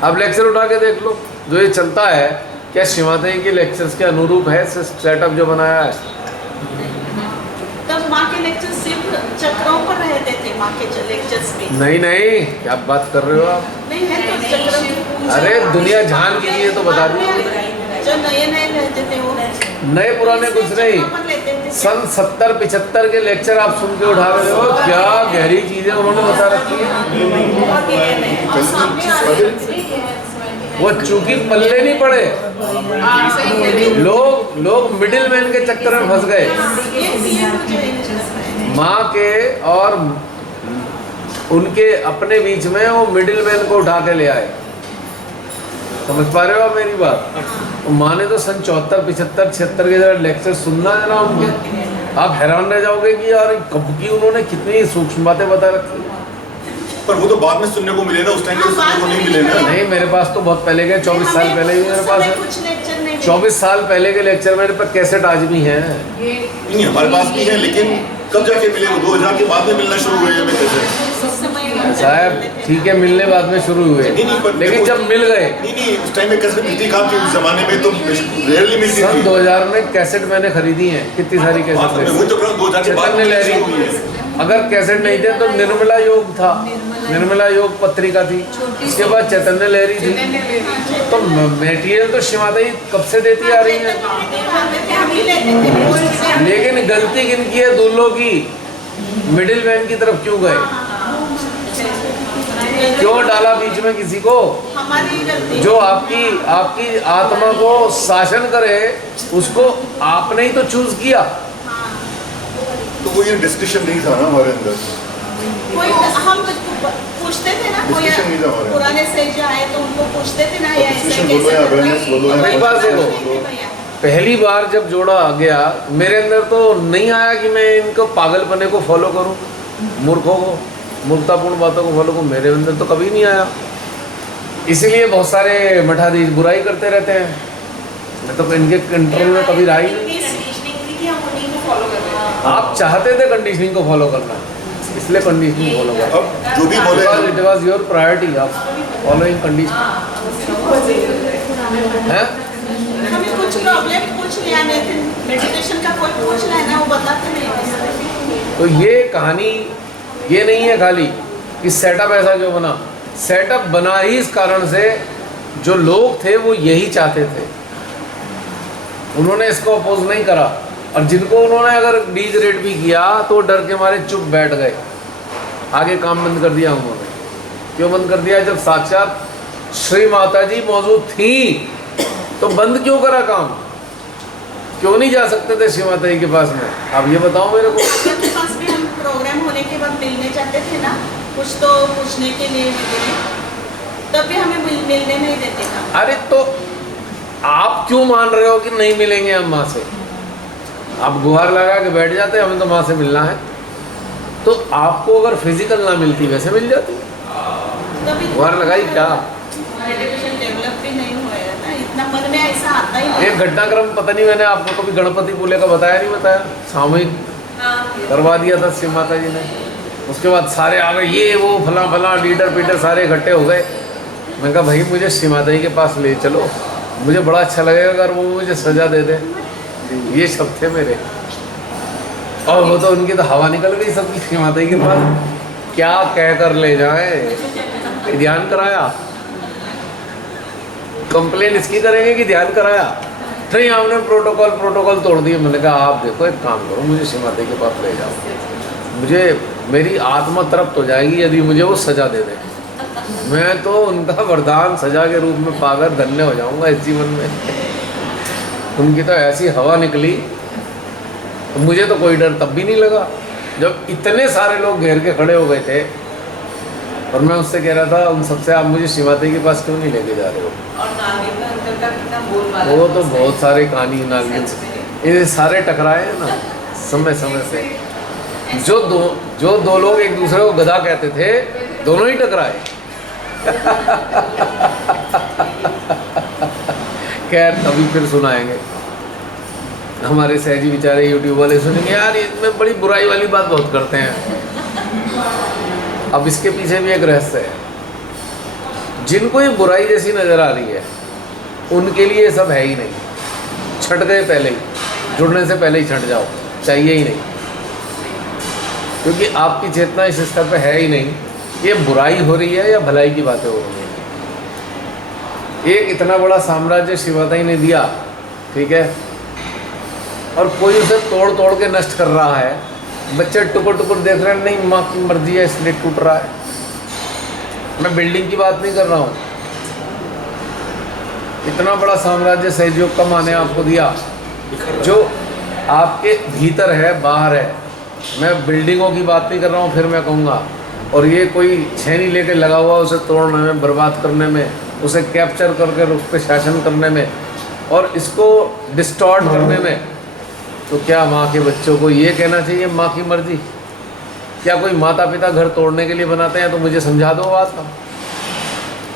अब लेक्चर उठा के देख लो, जो ये चलता है क्या श्री माता जी के लेक्चर्स के अनुरूप है सेटअप जो बनाया है? तब माँ के लेक्चर सिर्फ चक्रों पर रहते थे, माँ के लेक्चर्स में। नहीं नहीं, क्या बात कर रहे हो आप? नहीं है तो चक्रों की पूजा। अरे दुनिया जान कीजिए तो बता दीजिए। जो नए नए रहते थे वो नए पुराने कुछ नहीं, सन 70-75 के लेक्चर आप सुन के उठा रहे हो, क्या गहरी चीजें उन्होंने बता रखी है। वो चूंकि पल्ले नहीं पड़े, लोग मिडिल मैन के चक्कर में फंस गए। माँ के और उनके अपने बीच में वो मिडिल मैन को उठा के ले आए। समझ पा रहे हो आप मेरी बात? तो माँ ने तो सन 74, 75, 76 के जरा लेक्चर सुनना है ना उनके, आप हैरान रह जाओगे कि यार कब की उन्होंने कितनी सूक्ष्म बातें बता रखी। पर वो तो बाद में सुनने को मिले ना, उस टाइम पे सुनने को नहीं मिले ना। नहीं, मेरे पास तो बहुत पहले के 24 साल पहले ही मेरे पास है। 24 साल पहले के लेक्चर मेरे पास कैसेट आज भी हैं। नहीं हमारे पास भी है, लेकिन कब जाके मिले? वो 2000 के बाद में मिलना शुरू हुए हमें कैसे? साहब ठीक है, मिलने बाद में शुरू हुए, लेकिन जब मिल गए। नहीं उस टाइम में कैसेट मिलती कहाँ थी? उस जमाने में तो रेयरली मिलती सन थी। 2000 में कैसेट मैंने खरीदी है, कितनी सारी कैसेट। वो तो 2000 के बाद चैतन्य लहरी, अगर कैसेट नहीं थे तो निर्मला योग था, निर्मला योग पत्रिका थी, उसके बाद चैतन्य लहरी थी। तो मटेरियल तो श्री माता जी कब से देती आ रही है, लेकिन गलती किनकी है? दूल्हों की। मिडिल मैन की तरफ क्यों गए? क्यों डाला बीच में किसी को जो आपकी आत्मा को शासन करे? उसको आपने ही तो चूज किया। तो वो ये डिस्कशन नहीं था ना हमारे अंदर। कोई हम पूछते थे ना, कोई पुराने से जो आए तो उनको पूछते थे ना, ये ऐसे एक बात देखो, पहली बार जब जोड़ा आ गया मेरे अंदर तो नहीं आया कि मैं इनको पागलपने को फॉलो करूं, मूर्खों को, मूर्खतापूर्ण बातों को फॉलो करूं। मेरे अंदर तो कभी नहीं आया। इसलिए बहुत सारे मठाधीश बुराई करते रहते हैं। मैं तो इनके कंट्रोल में कभी रहा ही नहीं। आप चाहते थे कंडीशनिंग को फॉलो करना, इसलिए कंडीशनिंग फॉलो कर। अब जो भी बोले, it was your priority of following conditioning. हैं? हमें कुछ प्रॉब्लम पूछ लिया, नहीं मेडिटेशन का कोई पूछ रहा है ना, वो बताते नहीं। तो ये कहानी ये नहीं है खाली कि सेटअप ऐसा जो बना, सेटअप बना ही इस कारण से जो लोग थे वो यही चाहते थे, उन्होंने इसको अपोज नहीं करा। और जिनको उन्होंने अगर डीज रेट भी किया तो डर के मारे चुप बैठ गए, आगे काम बंद कर दिया उन्होंने। क्यों बंद कर दिया? जब साक्षात श्री माता जी मौजूद थी तो बंद क्यों करा काम? क्यों नहीं जा सकते थे श्री माता जी के पास में? आप ये बताओ मेरे को। के पास भी हम प्रोग्राम होने के बाद मिलने जाते थे ना, कुछ तो पूछने के लिए मिलने, तब भी हमें मिलने नहीं देते था। अरे तो आप क्यों मान रहे हो कि नहीं मिलेंगे हम माँ से? आप गुहार लगा के बैठ जाते, हमें तो माँ से मिलना है। तो आपको अगर फिजिकल ना मिलती वैसे मिल जाती, गुहार लगाई क्या? मेडिटेशन डेवलप भी नहीं हुआ है ना, इतना मन में ऐसा आता ही नहीं। एक घटनाक्रम पता नहीं मैंने आपको कभी गणपति पूले का बताया नहीं बताया? सामूहिक करवा दिया था शिव माता जी ने। उसके बाद सारे आ गए, ये वो फला फला लीडर पीडर सारे इकट्ठे हो गए। मैं कहा भाई मुझे शिव माता जी के पास ले चलो, मुझे बड़ा अच्छा लगेगा अगर वो मुझे सजा दे दे। ये शब्द थे मेरे, और वो तो उनकी तो हवा निकल गई सबकी शिव माता जी के पास। क्या कह कर ले जाए? ध्यान कराया, कंप्लेन इसकी करेंगे कि ध्यान कराया? नहीं, हमने प्रोटोकॉल तोड़ दिए। मैंने कहा आप देखो एक काम करो, मुझे शिव माता के पास ले जाओ, मुझे मेरी आत्मा तृप्त हो जाएगी यदि मुझे वो सजा दे दे। मैं तो उनका वरदान सजा के रूप में पाकर धन्य हो जाऊंगा इस जीवन में। उनकी तो ऐसी हवा निकली, तो मुझे तो कोई डर तब भी नहीं लगा जब इतने सारे लोग घेर के खड़े हो गए थे। और मैं उससे कह रहा था उन सबसे, आप मुझे शिव माता के पास क्यों नहीं लेके जा रहे हो? वो तो बहुत सारे कहानी नागिन, ये सारे टकराए हैं ना समय समय से। जो दो लोग एक दूसरे को गधा कहते थे, दोनों ही टकराए। खैर अभी फिर सुनाएंगे। हमारे सहजी बेचारे यूट्यूब वाले सुनेंगे यार इसमें बड़ी बुराई वाली बात बहुत करते हैं। अब इसके पीछे भी एक रहस्य है। जिनको ये बुराई जैसी नज़र आ रही है उनके लिए ये सब है ही नहीं। छट गए पहले ही, जुड़ने से पहले ही छट जाओ, चाहिए ही नहीं, क्योंकि आपकी चेतना इस स्तर पे है ही नहीं। ये बुराई हो रही है या भलाई की बातें हो रही हैं। एक इतना बड़ा साम्राज्य शिवाताई ने दिया, ठीक है, और कोई उसे तोड़ तोड़ के नष्ट कर रहा है। बच्चे टुकुर टुकुर देख रहे हैं, नहीं माँ की मर्जी है इसलिए टूट रहा है। मैं बिल्डिंग की बात नहीं कर रहा हूँ। इतना बड़ा साम्राज्य सहयोग का माने आपको दिया जो आपके भीतर है बाहर है। मैं बिल्डिंगों की बात नहीं कर रहा हूँ, फिर मैं कहूँगा। और ये कोई छेनी लेके लगा हुआ उसे तोड़ने में, बर्बाद करने में, उसे कैप्चर करके उस पर शासन करने में और इसको डिस्टॉर्ट करने में। तो क्या माँ के बच्चों को ये कहना चाहिए माँ की मर्जी? क्या कोई माता पिता घर तोड़ने के लिए बनाते हैं? तो मुझे समझा दो बात का।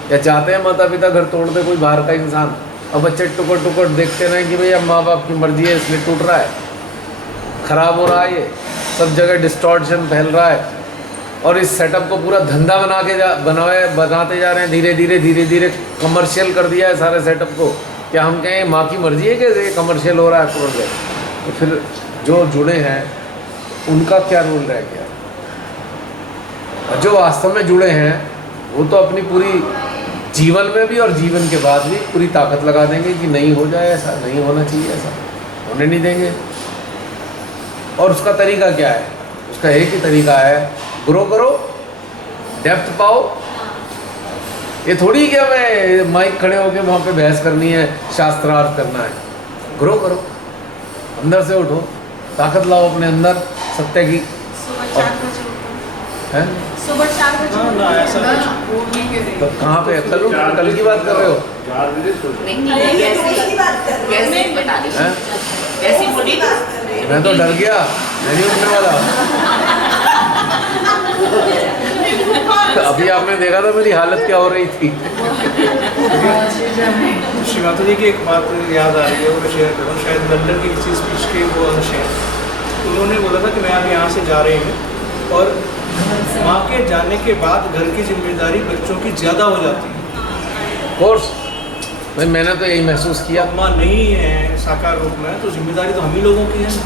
क्या चाहते हैं माता पिता घर तोड़ दे कोई बाहर का इंसान? और बच्चे टुकड़ टुकड़ देखते रहें कि भैया माँ बाप की मर्जी है इसलिए टूट रहा है, ख़राब हो रहा है, ये सब जगह डिस्टॉर्शन फैल रहा है। और इस सेटअप को पूरा धंधा बनाते जा रहे हैं। धीरे धीरे धीरे धीरे कमर्शियल कर दिया है सारे सेटअप को। क्या हम कहें माँ की मर्जी है कि ये कमर्शियल हो रहा है प्रोजेक्ट? तो फिर जो जुड़े हैं उनका क्या रोल रह गया? और जो वास्तव में जुड़े हैं वो तो अपनी पूरी जीवन में भी और जीवन के बाद भी पूरी ताकत लगा देंगे कि नहीं हो जाए ऐसा, नहीं होना चाहिए ऐसा, होने नहीं देंगे। और उसका तरीका क्या है? उसका एक ही तरीका है, ग्रो करो, डेप्थ पाओ। ये थोड़ी क्या मैं माइक खड़े होके वहाँ पे बहस करनी है, शास्त्रार्थ करना है। ग्रो करो, अंदर से उठो, ताकत लाओ अपने अंदर सत्य की। सुबह 4 बजे उठो। हैं? सुबह 4 बजे हाँ ना, ऐसा कुछ तो कहाँ पे? कल की बात कर रहे हो? हैं? मैं तो डर गया, मैं नहीं उठने वाला। अभी आपने देखा था मेरी हालत क्या हो रही थी। शिवाता जी की एक बात याद आ रही है, वो शेयर करूँ। शायद लंदन की किसी स्पीच के वो अंश है। उन्होंने बोला था कि मैं अब यहाँ से जा रही हूँ और माँ के जाने के बाद घर की जिम्मेदारी बच्चों की ज़्यादा हो जाती है। कोर्स भाई मैंने तो यही महसूस किया। अब माँ नहीं है साकार रूप में, तो जिम्मेदारी तो हम ही लोगों की है ना।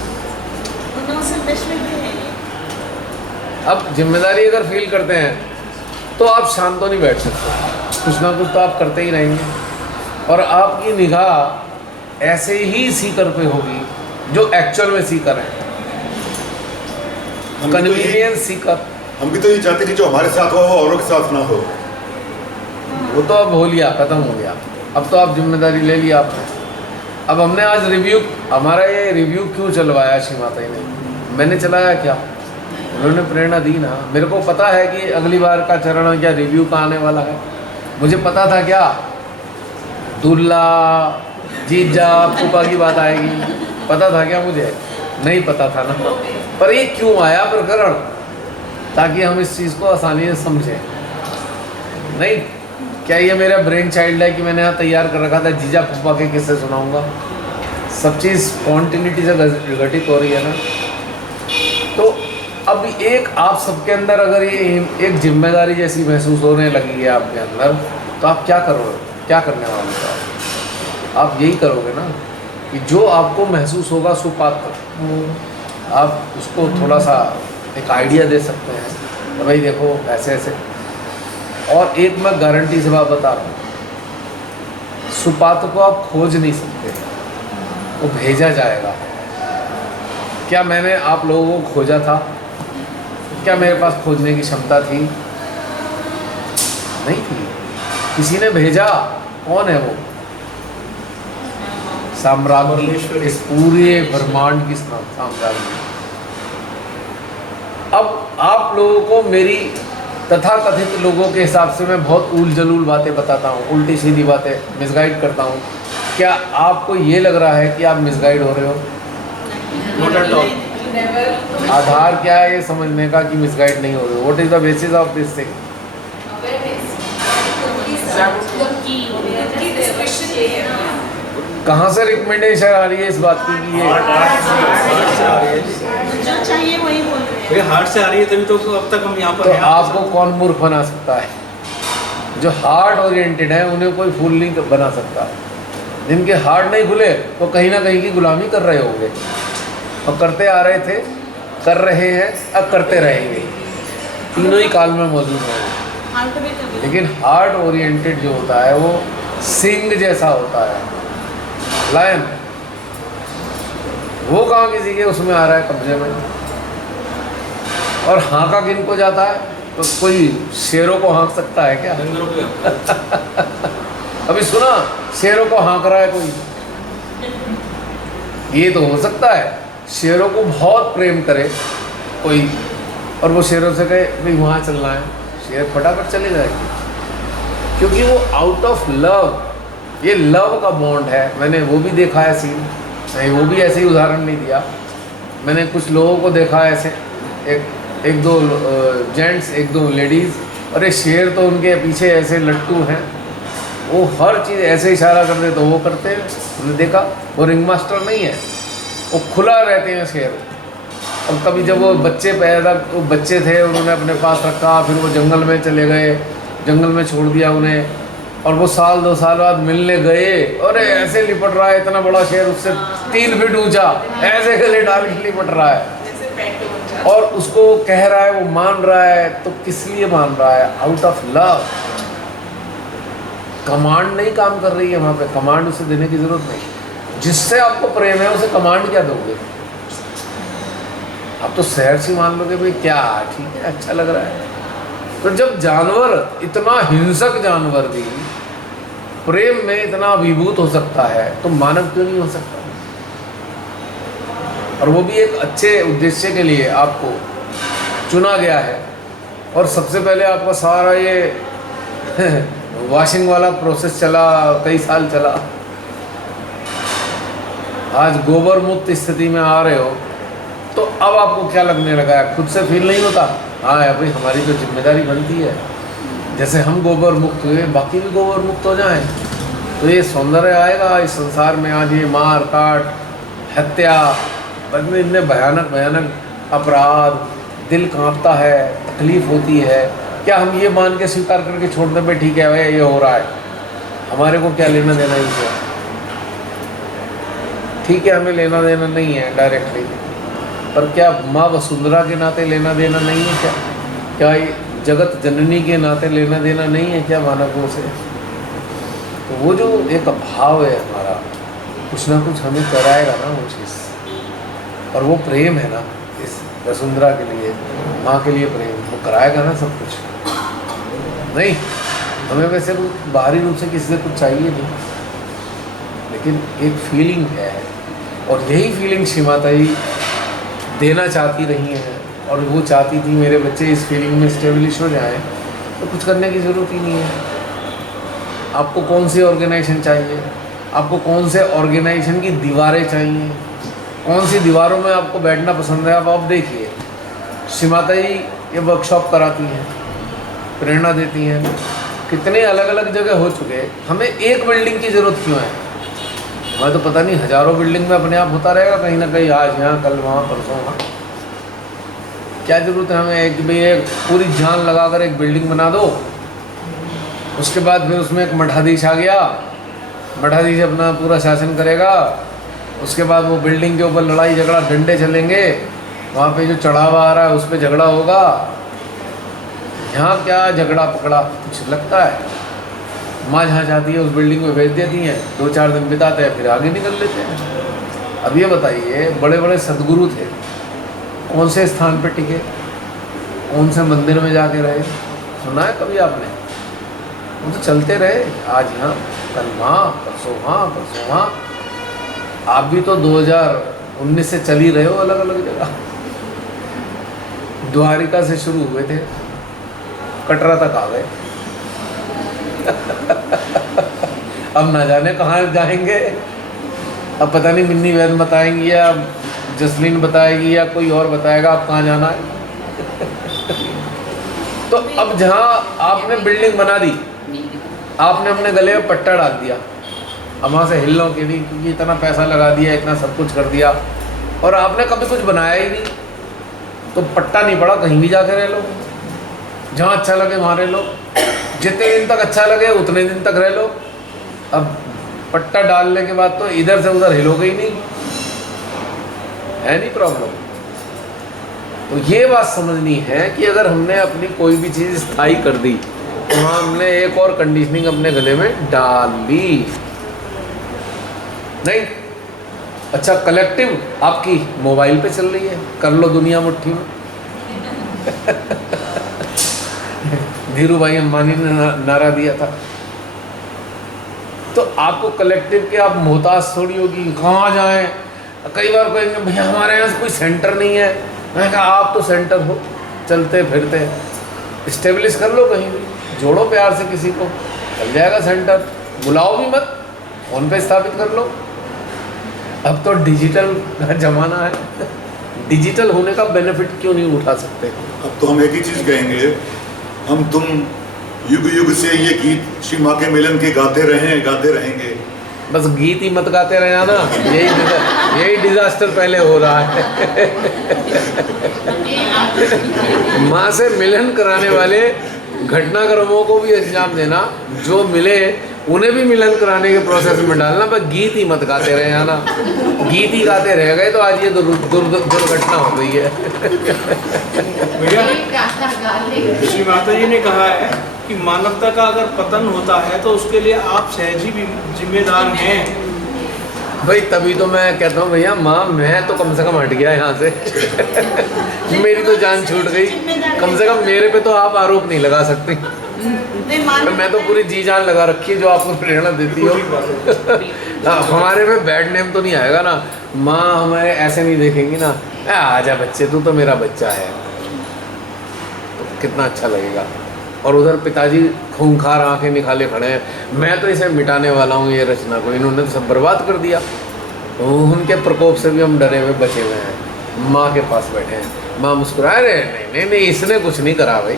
उन्होंने संदेश में भी है। अब जिम्मेदारी अगर फील करते हैं तो आप शांत तो नहीं बैठ सकते, कुछ ना कुछ तो आप करते ही रहेंगे। और आपकी निगाह ऐसे ही सीकर पे होगी जो एक्चुअल में सीकर है, कन्वीनियंस सीकर। हम भी तो ये चाहते कि जो हमारे साथ हो औरों के साथ ना हो। वो तो अब हो लिया, ख़त्म हो गया। अब तो आप जिम्मेदारी ले लिया आपने। अब हमने आज रिव्यू, हमारा ये रिव्यू क्यों चलवाया श्रीमाता ने? मैंने चलाया क्या? उन्होंने प्रेरणा दी ना। मेरे को पता है कि अगली बार का चरण क्या रिव्यू का आने वाला है। मुझे पता था क्या दूल्हा जीजा फूफा की बात आएगी, पता था क्या? मुझे नहीं पता था ना। पर ये क्यों आया प्रकरण? ताकि हम इस चीज़ को आसानी से समझें। नहीं, क्या ये मेरा ब्रेन चाइल्ड है कि मैंने यहाँ तैयार कर रखा था जीजा फूफा के किस्से सुनाऊंगा? सब चीज़ स्पॉन्टिनिटी से घटित हो रही है ना। तो अब एक आप सबके अंदर अगर ये एक जिम्मेदारी जैसी महसूस होने लगी है आपके अंदर, तो आप क्या करोगे? क्या करने वाले हो? आप यही करोगे ना कि जो आपको महसूस होगा सुपात्र, आप उसको थोड़ा सा एक आइडिया दे सकते हैं तो भाई देखो ऐसे ऐसे। और एक मैं गारंटी से बात बता रहा हूँ, सुपात्र को आप खोज नहीं सकते, वो भेजा जाएगा। क्या मैंने आप लोगों को खोजा था? क्या मेरे पास खोजने की क्षमता थी? नहीं थी, किसी ने भेजा। कौन है वो? साम्राज्ञी, इस पूरे ब्रह्मांड की साम्राज्ञी। अब आप लोगों को मेरी तथाकथित लोगों के हिसाब से मैं बहुत ऊल जलूल बातें बताता हूँ, उल्टी सीधी बातें मिसगाइड करता हूँ। क्या आपको ये लग रहा है कि आप मिसगाइड हो रहे हो? Not at all. आधार क्या है ये समझने का कि मिसगाइड नहीं हो रहे हो? What is the basis of this thing? कहाँ से रिकमेंडेशन आ रही है इस बात की कि ये हार्ट से आ रही है। जो चाहिए वही बोल रहे हैं। ये हार्ट से आ रही है, तभी तो अब तक हम यहाँ पर तो हैं। आपको कौन मूर्ख बना सकता है? जो हार्ट ओरिएंटेड है उन्हें कोई फूल नहीं बना सकता। जिनके हार्ट नहीं खुले वो कहीं ना कहीं की गुलामी कर रहे होंगे, और करते आ रहे थे, कर रहे हैं, अब करते रहेंगे, तीनों ही काल में मौजूद रहेंगे। हार्ट भी कभी लेकिन हार्ट ओरिएंटेड जो होता है वो सिंह जैसा होता है, लायन। वो कहाँ किसी के उसमें आ रहा है कब्जे में। और हाँका किन को जाता है? तो कोई शेरों को हाँक सकता है क्या? जंगलों के अभी सुना शेरों को हाँक रहा है कोई? ये तो हो सकता है शेरों को बहुत प्रेम करे कोई, और वो शेरों से कहे भाई वहाँ चलना है, शेर फटाफट चले जाएंगे, क्योंकि वो आउट ऑफ लव, ये लव का बॉन्ड है। मैंने वो भी देखा है सीन, नहीं वो भी ऐसे ही उदाहरण नहीं दिया। मैंने कुछ लोगों को देखा ऐसे, एक दो जेंट्स, एक दो लेडीज़, अरे शेर तो उनके पीछे ऐसे लट्टू हैं, वो हर चीज़ ऐसे इशारा कर दे तो वो करते हैं। हमने देखा, वो रिंग मास्टर नहीं है, वो खुला रहते हैं शेर। और कभी जब वो बच्चे पैदा, वो बच्चे थे उन्होंने अपने पास रखा, फिर वो जंगल में चले गए, जंगल में छोड़ दिया उन्हें, और वो साल 2 साल बाद मिलने गए, अरे ऐसे लिपट रहा है, इतना बड़ा शेर उससे 3 फीट ऊंचा, ऐसे गले डाल के लिपट रहा है, जैसे पेट हो जाता और उसको कह रहा है, वो मान रहा है। तो किस लिए मान रहा है? Out of love. कमांड नहीं काम कर रही है वहाँ पे, कमांड उसे देने की जरूरत नहीं। जिससे आपको प्रेम है उसे कमांड क्या दोगे? आप तो सहर से मान लोगे भाई क्या ठीक है, अच्छा लग रहा है। तो जब जानवर, इतना हिंसक जानवर भी प्रेम में इतना अभिभूत हो सकता है, तो मानव क्यों नहीं हो सकता? और वो भी एक अच्छे उद्देश्य के लिए आपको चुना गया है। और सबसे पहले आपका सारा ये वॉशिंग वाला प्रोसेस चला, कई साल चला। आज गोबर मुक्त स्थिति में आ रहे हो, तो अब आपको क्या लगने लगा है? खुद से फील नहीं होता? हाँ भाई, हमारी तो जिम्मेदारी बनती है, जैसे हम गोबर मुक्त हुए बाकी भी गोबर मुक्त हो जाएं, तो ये सौंदर्य आएगा इस संसार में। आज ये मार काट, हत्या, बदले इतने भयानक भयानक अपराध, दिल कांपता है, तकलीफ होती है। क्या हम ये मान के स्वीकार करके छोड़ने पे ठीक है भाई ये हो रहा है, हमारे को क्या लेना देना इनसे? ठीक है, हमें लेना देना नहीं है डायरेक्टली, पर क्या माँ वसुंधरा के नाते लेना देना नहीं है क्या? क्या ये जगत जननी के नाते लेना देना नहीं है क्या मानवों से? तो वो जो एक भाव है हमारा, कुछ ना कुछ हमें कराएगा ना वो चीज़। और वो प्रेम है ना, इस वसुंधरा के लिए, माँ के लिए प्रेम, वो कराएगा ना सब कुछ। नहीं, हमें वैसे बाहरी रूप से किसी से कुछ चाहिए नहीं, लेकिन एक फीलिंग है, और यही फीलिंग श्री माता जी देना चाहती रही हैं। और वो चाहती थी मेरे बच्चे इस फीलिंग में स्टेब्लिश हो जाएं, तो कुछ करने की ज़रूरत ही नहीं है। आपको कौन सी ऑर्गेनाइजेशन चाहिए? आपको कौन से ऑर्गेनाइजेशन की दीवारें चाहिए? कौन सी दीवारों में आपको बैठना पसंद है? आप देखिए, श्री माता जी ये वर्कशॉप कराती हैं, प्रेरणा देती हैं, कितने अलग अलग जगह हो चुके हैं। हमें एक बिल्डिंग की ज़रूरत क्यों है? हमें तो पता नहीं हज़ारों बिल्डिंग में अपने आप होता रहेगा, कहीं ना कहीं, आज यहाँ, कल वहाँ, परसों वहाँ। क्या ज़रूरत है हमें एक भाई एक पूरी जान लगाकर एक बिल्डिंग बना दो, उसके बाद फिर उसमें एक मठाधीश आ गया, मठाधीश अपना पूरा शासन करेगा, उसके बाद वो बिल्डिंग के ऊपर लड़ाई झगड़ा, डंडे चलेंगे, वहाँ पे जो चढ़ावा आ रहा है उस पर झगड़ा होगा। यहाँ क्या झगड़ा पकड़ा कुछ लगता है? माँ जहाँ जाती है उस बिल्डिंग में भेज देती हैं, 2-4 दिन बिताते हैं, फिर आगे निकल लेते हैं। अब ये बताइए, बड़े बड़े सदगुरु थे, कौन से स्थान पे टिके? कौन से मंदिर में जाके रहे? सुना है कभी आपने? वो तो चलते रहे, आज यहाँ, कल वहाँ, परसों वहाँ, परसों वहाँ। आप भी तो 2019 से चल ही रहे हो अलग अलग जगह। द्वारिका से शुरू हुए थे, कटरा तक आ गए। अब ना जाने कहाँ जाएंगे। अब पता नहीं मिन्नी वैद बताएंगी या जसलीन बताएगी या कोई और बताएगा आप कहाँ जाना है। तो अब जहाँ आपने बिल्डिंग बना दी, आपने अपने गले में पट्टा डाल दिया, अब वहाँ से हिलना के नहीं, क्योंकि इतना पैसा लगा दिया, इतना सब कुछ कर दिया और आपने कभी कुछ बनाया ही नहीं, तो पट्टा नहीं पड़ा, कहीं भी जाके रह लो, जहाँ अच्छा लगे वहाँ रह लो, जितने दिन तक अच्छा लगे उतने दिन तक रह लो। अब पट्टा डालने के बाद तो इधर से उधर हिलोगे ही नहीं, है नहीं प्रॉब्लम। तो ये बात समझनी है कि अगर हमने अपनी कोई भी चीज़ स्थायी कर दी तो वहाँ हमने एक और कंडीशनिंग अपने गले में डाल ली नहीं। अच्छा, कलेक्टिव आपकी मोबाइल पे चल रही है, कर लो दुनिया मुट्ठी में। धीरू भाई अंबानी ने नारा दिया था, तो आपको कलेक्टिव के आप मोहताज थोड़ी होगी, कहाँ जाएं। कई बार कहेंगे भैया हमारे यहाँ कोई सेंटर नहीं है, मैंने कहा आप तो सेंटर हो, चलते फिरते, इस्टेब्लिश कर लो कहीं भी, जोड़ो प्यार से किसी को, चल जाएगा सेंटर। बुलाओ भी मत, फ़ोन पे स्थापित कर लो। अब तो डिजिटल का ज़माना है, डिजिटल होने का बेनिफिट क्यों नहीं उठा सकते। अब तो हम एक ही चीज़ कहेंगे, हम तुम युग युग से ये गीत श्री माँ के मिलन के गाते रहेंगे। बस गीत ही मत गाते रहे ना, यही डिजास्टर पहले हो रहा है। माँ से मिलन कराने वाले घटनाक्रमों को भी अंजाम देना, जो मिले उन्हें भी मिलन कराने के प्रोसेस में डालना, बस गीत ही मत गाते रहे ना। गीत ही गाते रह गए तो आज ये दुर्घटना हो गई है। भैया श्री माता जी ने कहा है कि मानवता का अगर पतन होता है तो उसके लिए आप सहज ही भी जिम्मेदार हैं। भाई तभी तो मैं कहता हूँ भैया माँ, मैं तो कम से कम हट गया यहाँ से। मेरी तो जान छूट गई, कम से कम मेरे पे तो आप आरोप नहीं लगा सकती। मैं तो पूरी जी जान लगा रखी है जो आपको प्रेरणा देती हो। हमारे पे बैड नेम तो नहीं आएगा ना, माँ हमें ऐसे नहीं देखेंगी ना, आजा बच्चे तू तो मेरा बच्चा है, तो कितना अच्छा लगेगा। और उधर पिताजी खूंखार आंखें निकाले खड़े हैं, मैं तो इसे मिटाने वाला हूँ ये रचना को, इन्होंने तो सब बर्बाद कर दिया। उनके प्रकोप से भी हम डरे हुए बचे हुए हैं, माँ के पास बैठे हैं। माँ मुस्कुरा रहे, नहीं इसने कुछ नहीं करा भाई।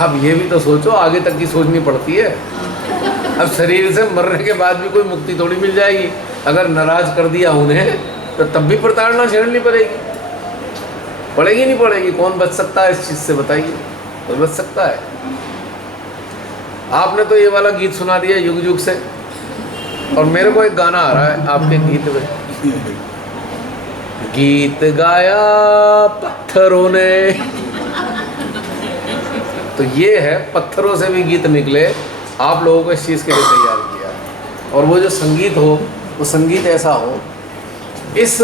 अब ये भी तो सोचो, आगे तक की सोचनी पड़ती है। अब शरीर से मरने के बाद भी कोई मुक्ति थोड़ी मिल जाएगी। अगर नाराज कर दिया उन्हें तो तब भी प्रताड़ना झेलनी पड़ेगी, पड़ेगी नहीं पड़ेगी। कौन बच सकता है इस चीज़ से, बताइए, कोई बच सकता है? आपने तो ये वाला गीत सुना दिया युग युग से, और मेरे को एक गाना आ रहा है आपके गीत में, गीत गाया पत्थरों ने। तो ये है, पत्थरों से भी गीत निकले, आप लोगों को इस चीज़ के लिए तैयार किया। और वो जो संगीत हो, वो संगीत ऐसा हो, इस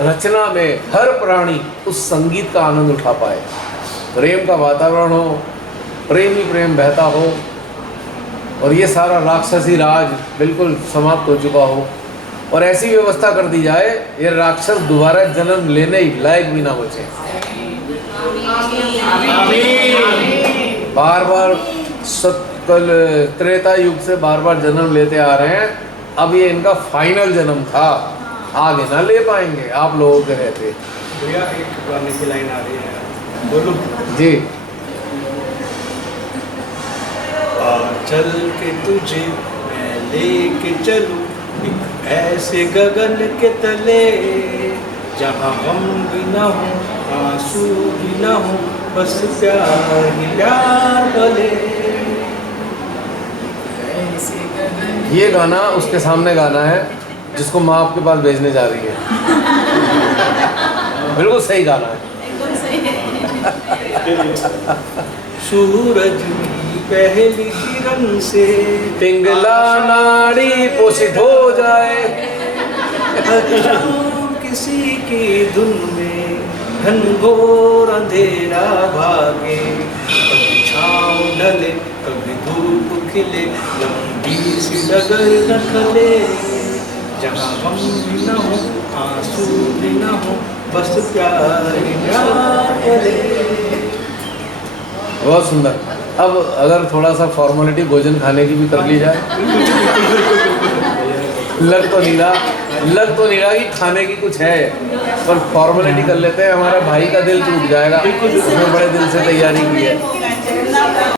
रचना में हर प्राणी उस संगीत का आनंद उठा पाए। प्रेम का वातावरण हो, प्रेम ही प्रेम बहता हो, और ये सारा राक्षसी राज बिल्कुल समाप्त हो चुका हो, और ऐसी व्यवस्था कर दी जाए ये राक्षस दोबारा जन्म लेने ही लायक भी ना बचे। बार बार कल त्रेता युग से बार बार जन्म लेते आ रहे हैं, अब ये इनका फाइनल जन्म था, आगे ना ले पाएंगे आप लोगों के रहते। भैया एक गाने की लाइन आ रही है, बोलो जी। चल के तुझे मैं लेके चलूं एक ऐसे गगन के तले, जहाँ गम भी ना हो आंसू भी ना हो, बस प्यार ही प्यार बोले। ये गाना उसके सामने गाना है जिसको माँ आपके पास भेजने जा रही है। बिल्कुल सही गाना है, एकदम सही है। सूरज की पहली किरण से पिंगला नाड़ी पोषित हो जाए, किसी की धुन में घनघोर अंधेरा भागे, कभी छाँव ढले कभी धूप खिले, लंबी सी डगर न खले, जहाँ गम भी न हो आंसू भी न हो, बस प्यार ही प्यार करे। बहुत सुंदर। अब अगर थोड़ा सा फॉर्मेलिटी भोजन खाने की भी कर ली जाए। लग तो नहीं रहा कि खाने की कुछ है, पर फॉर्मेलिटी कर लेते हैं, हमारा भाई का दिल टूट जाएगा। उसने बड़े दिल से तैयारी की है।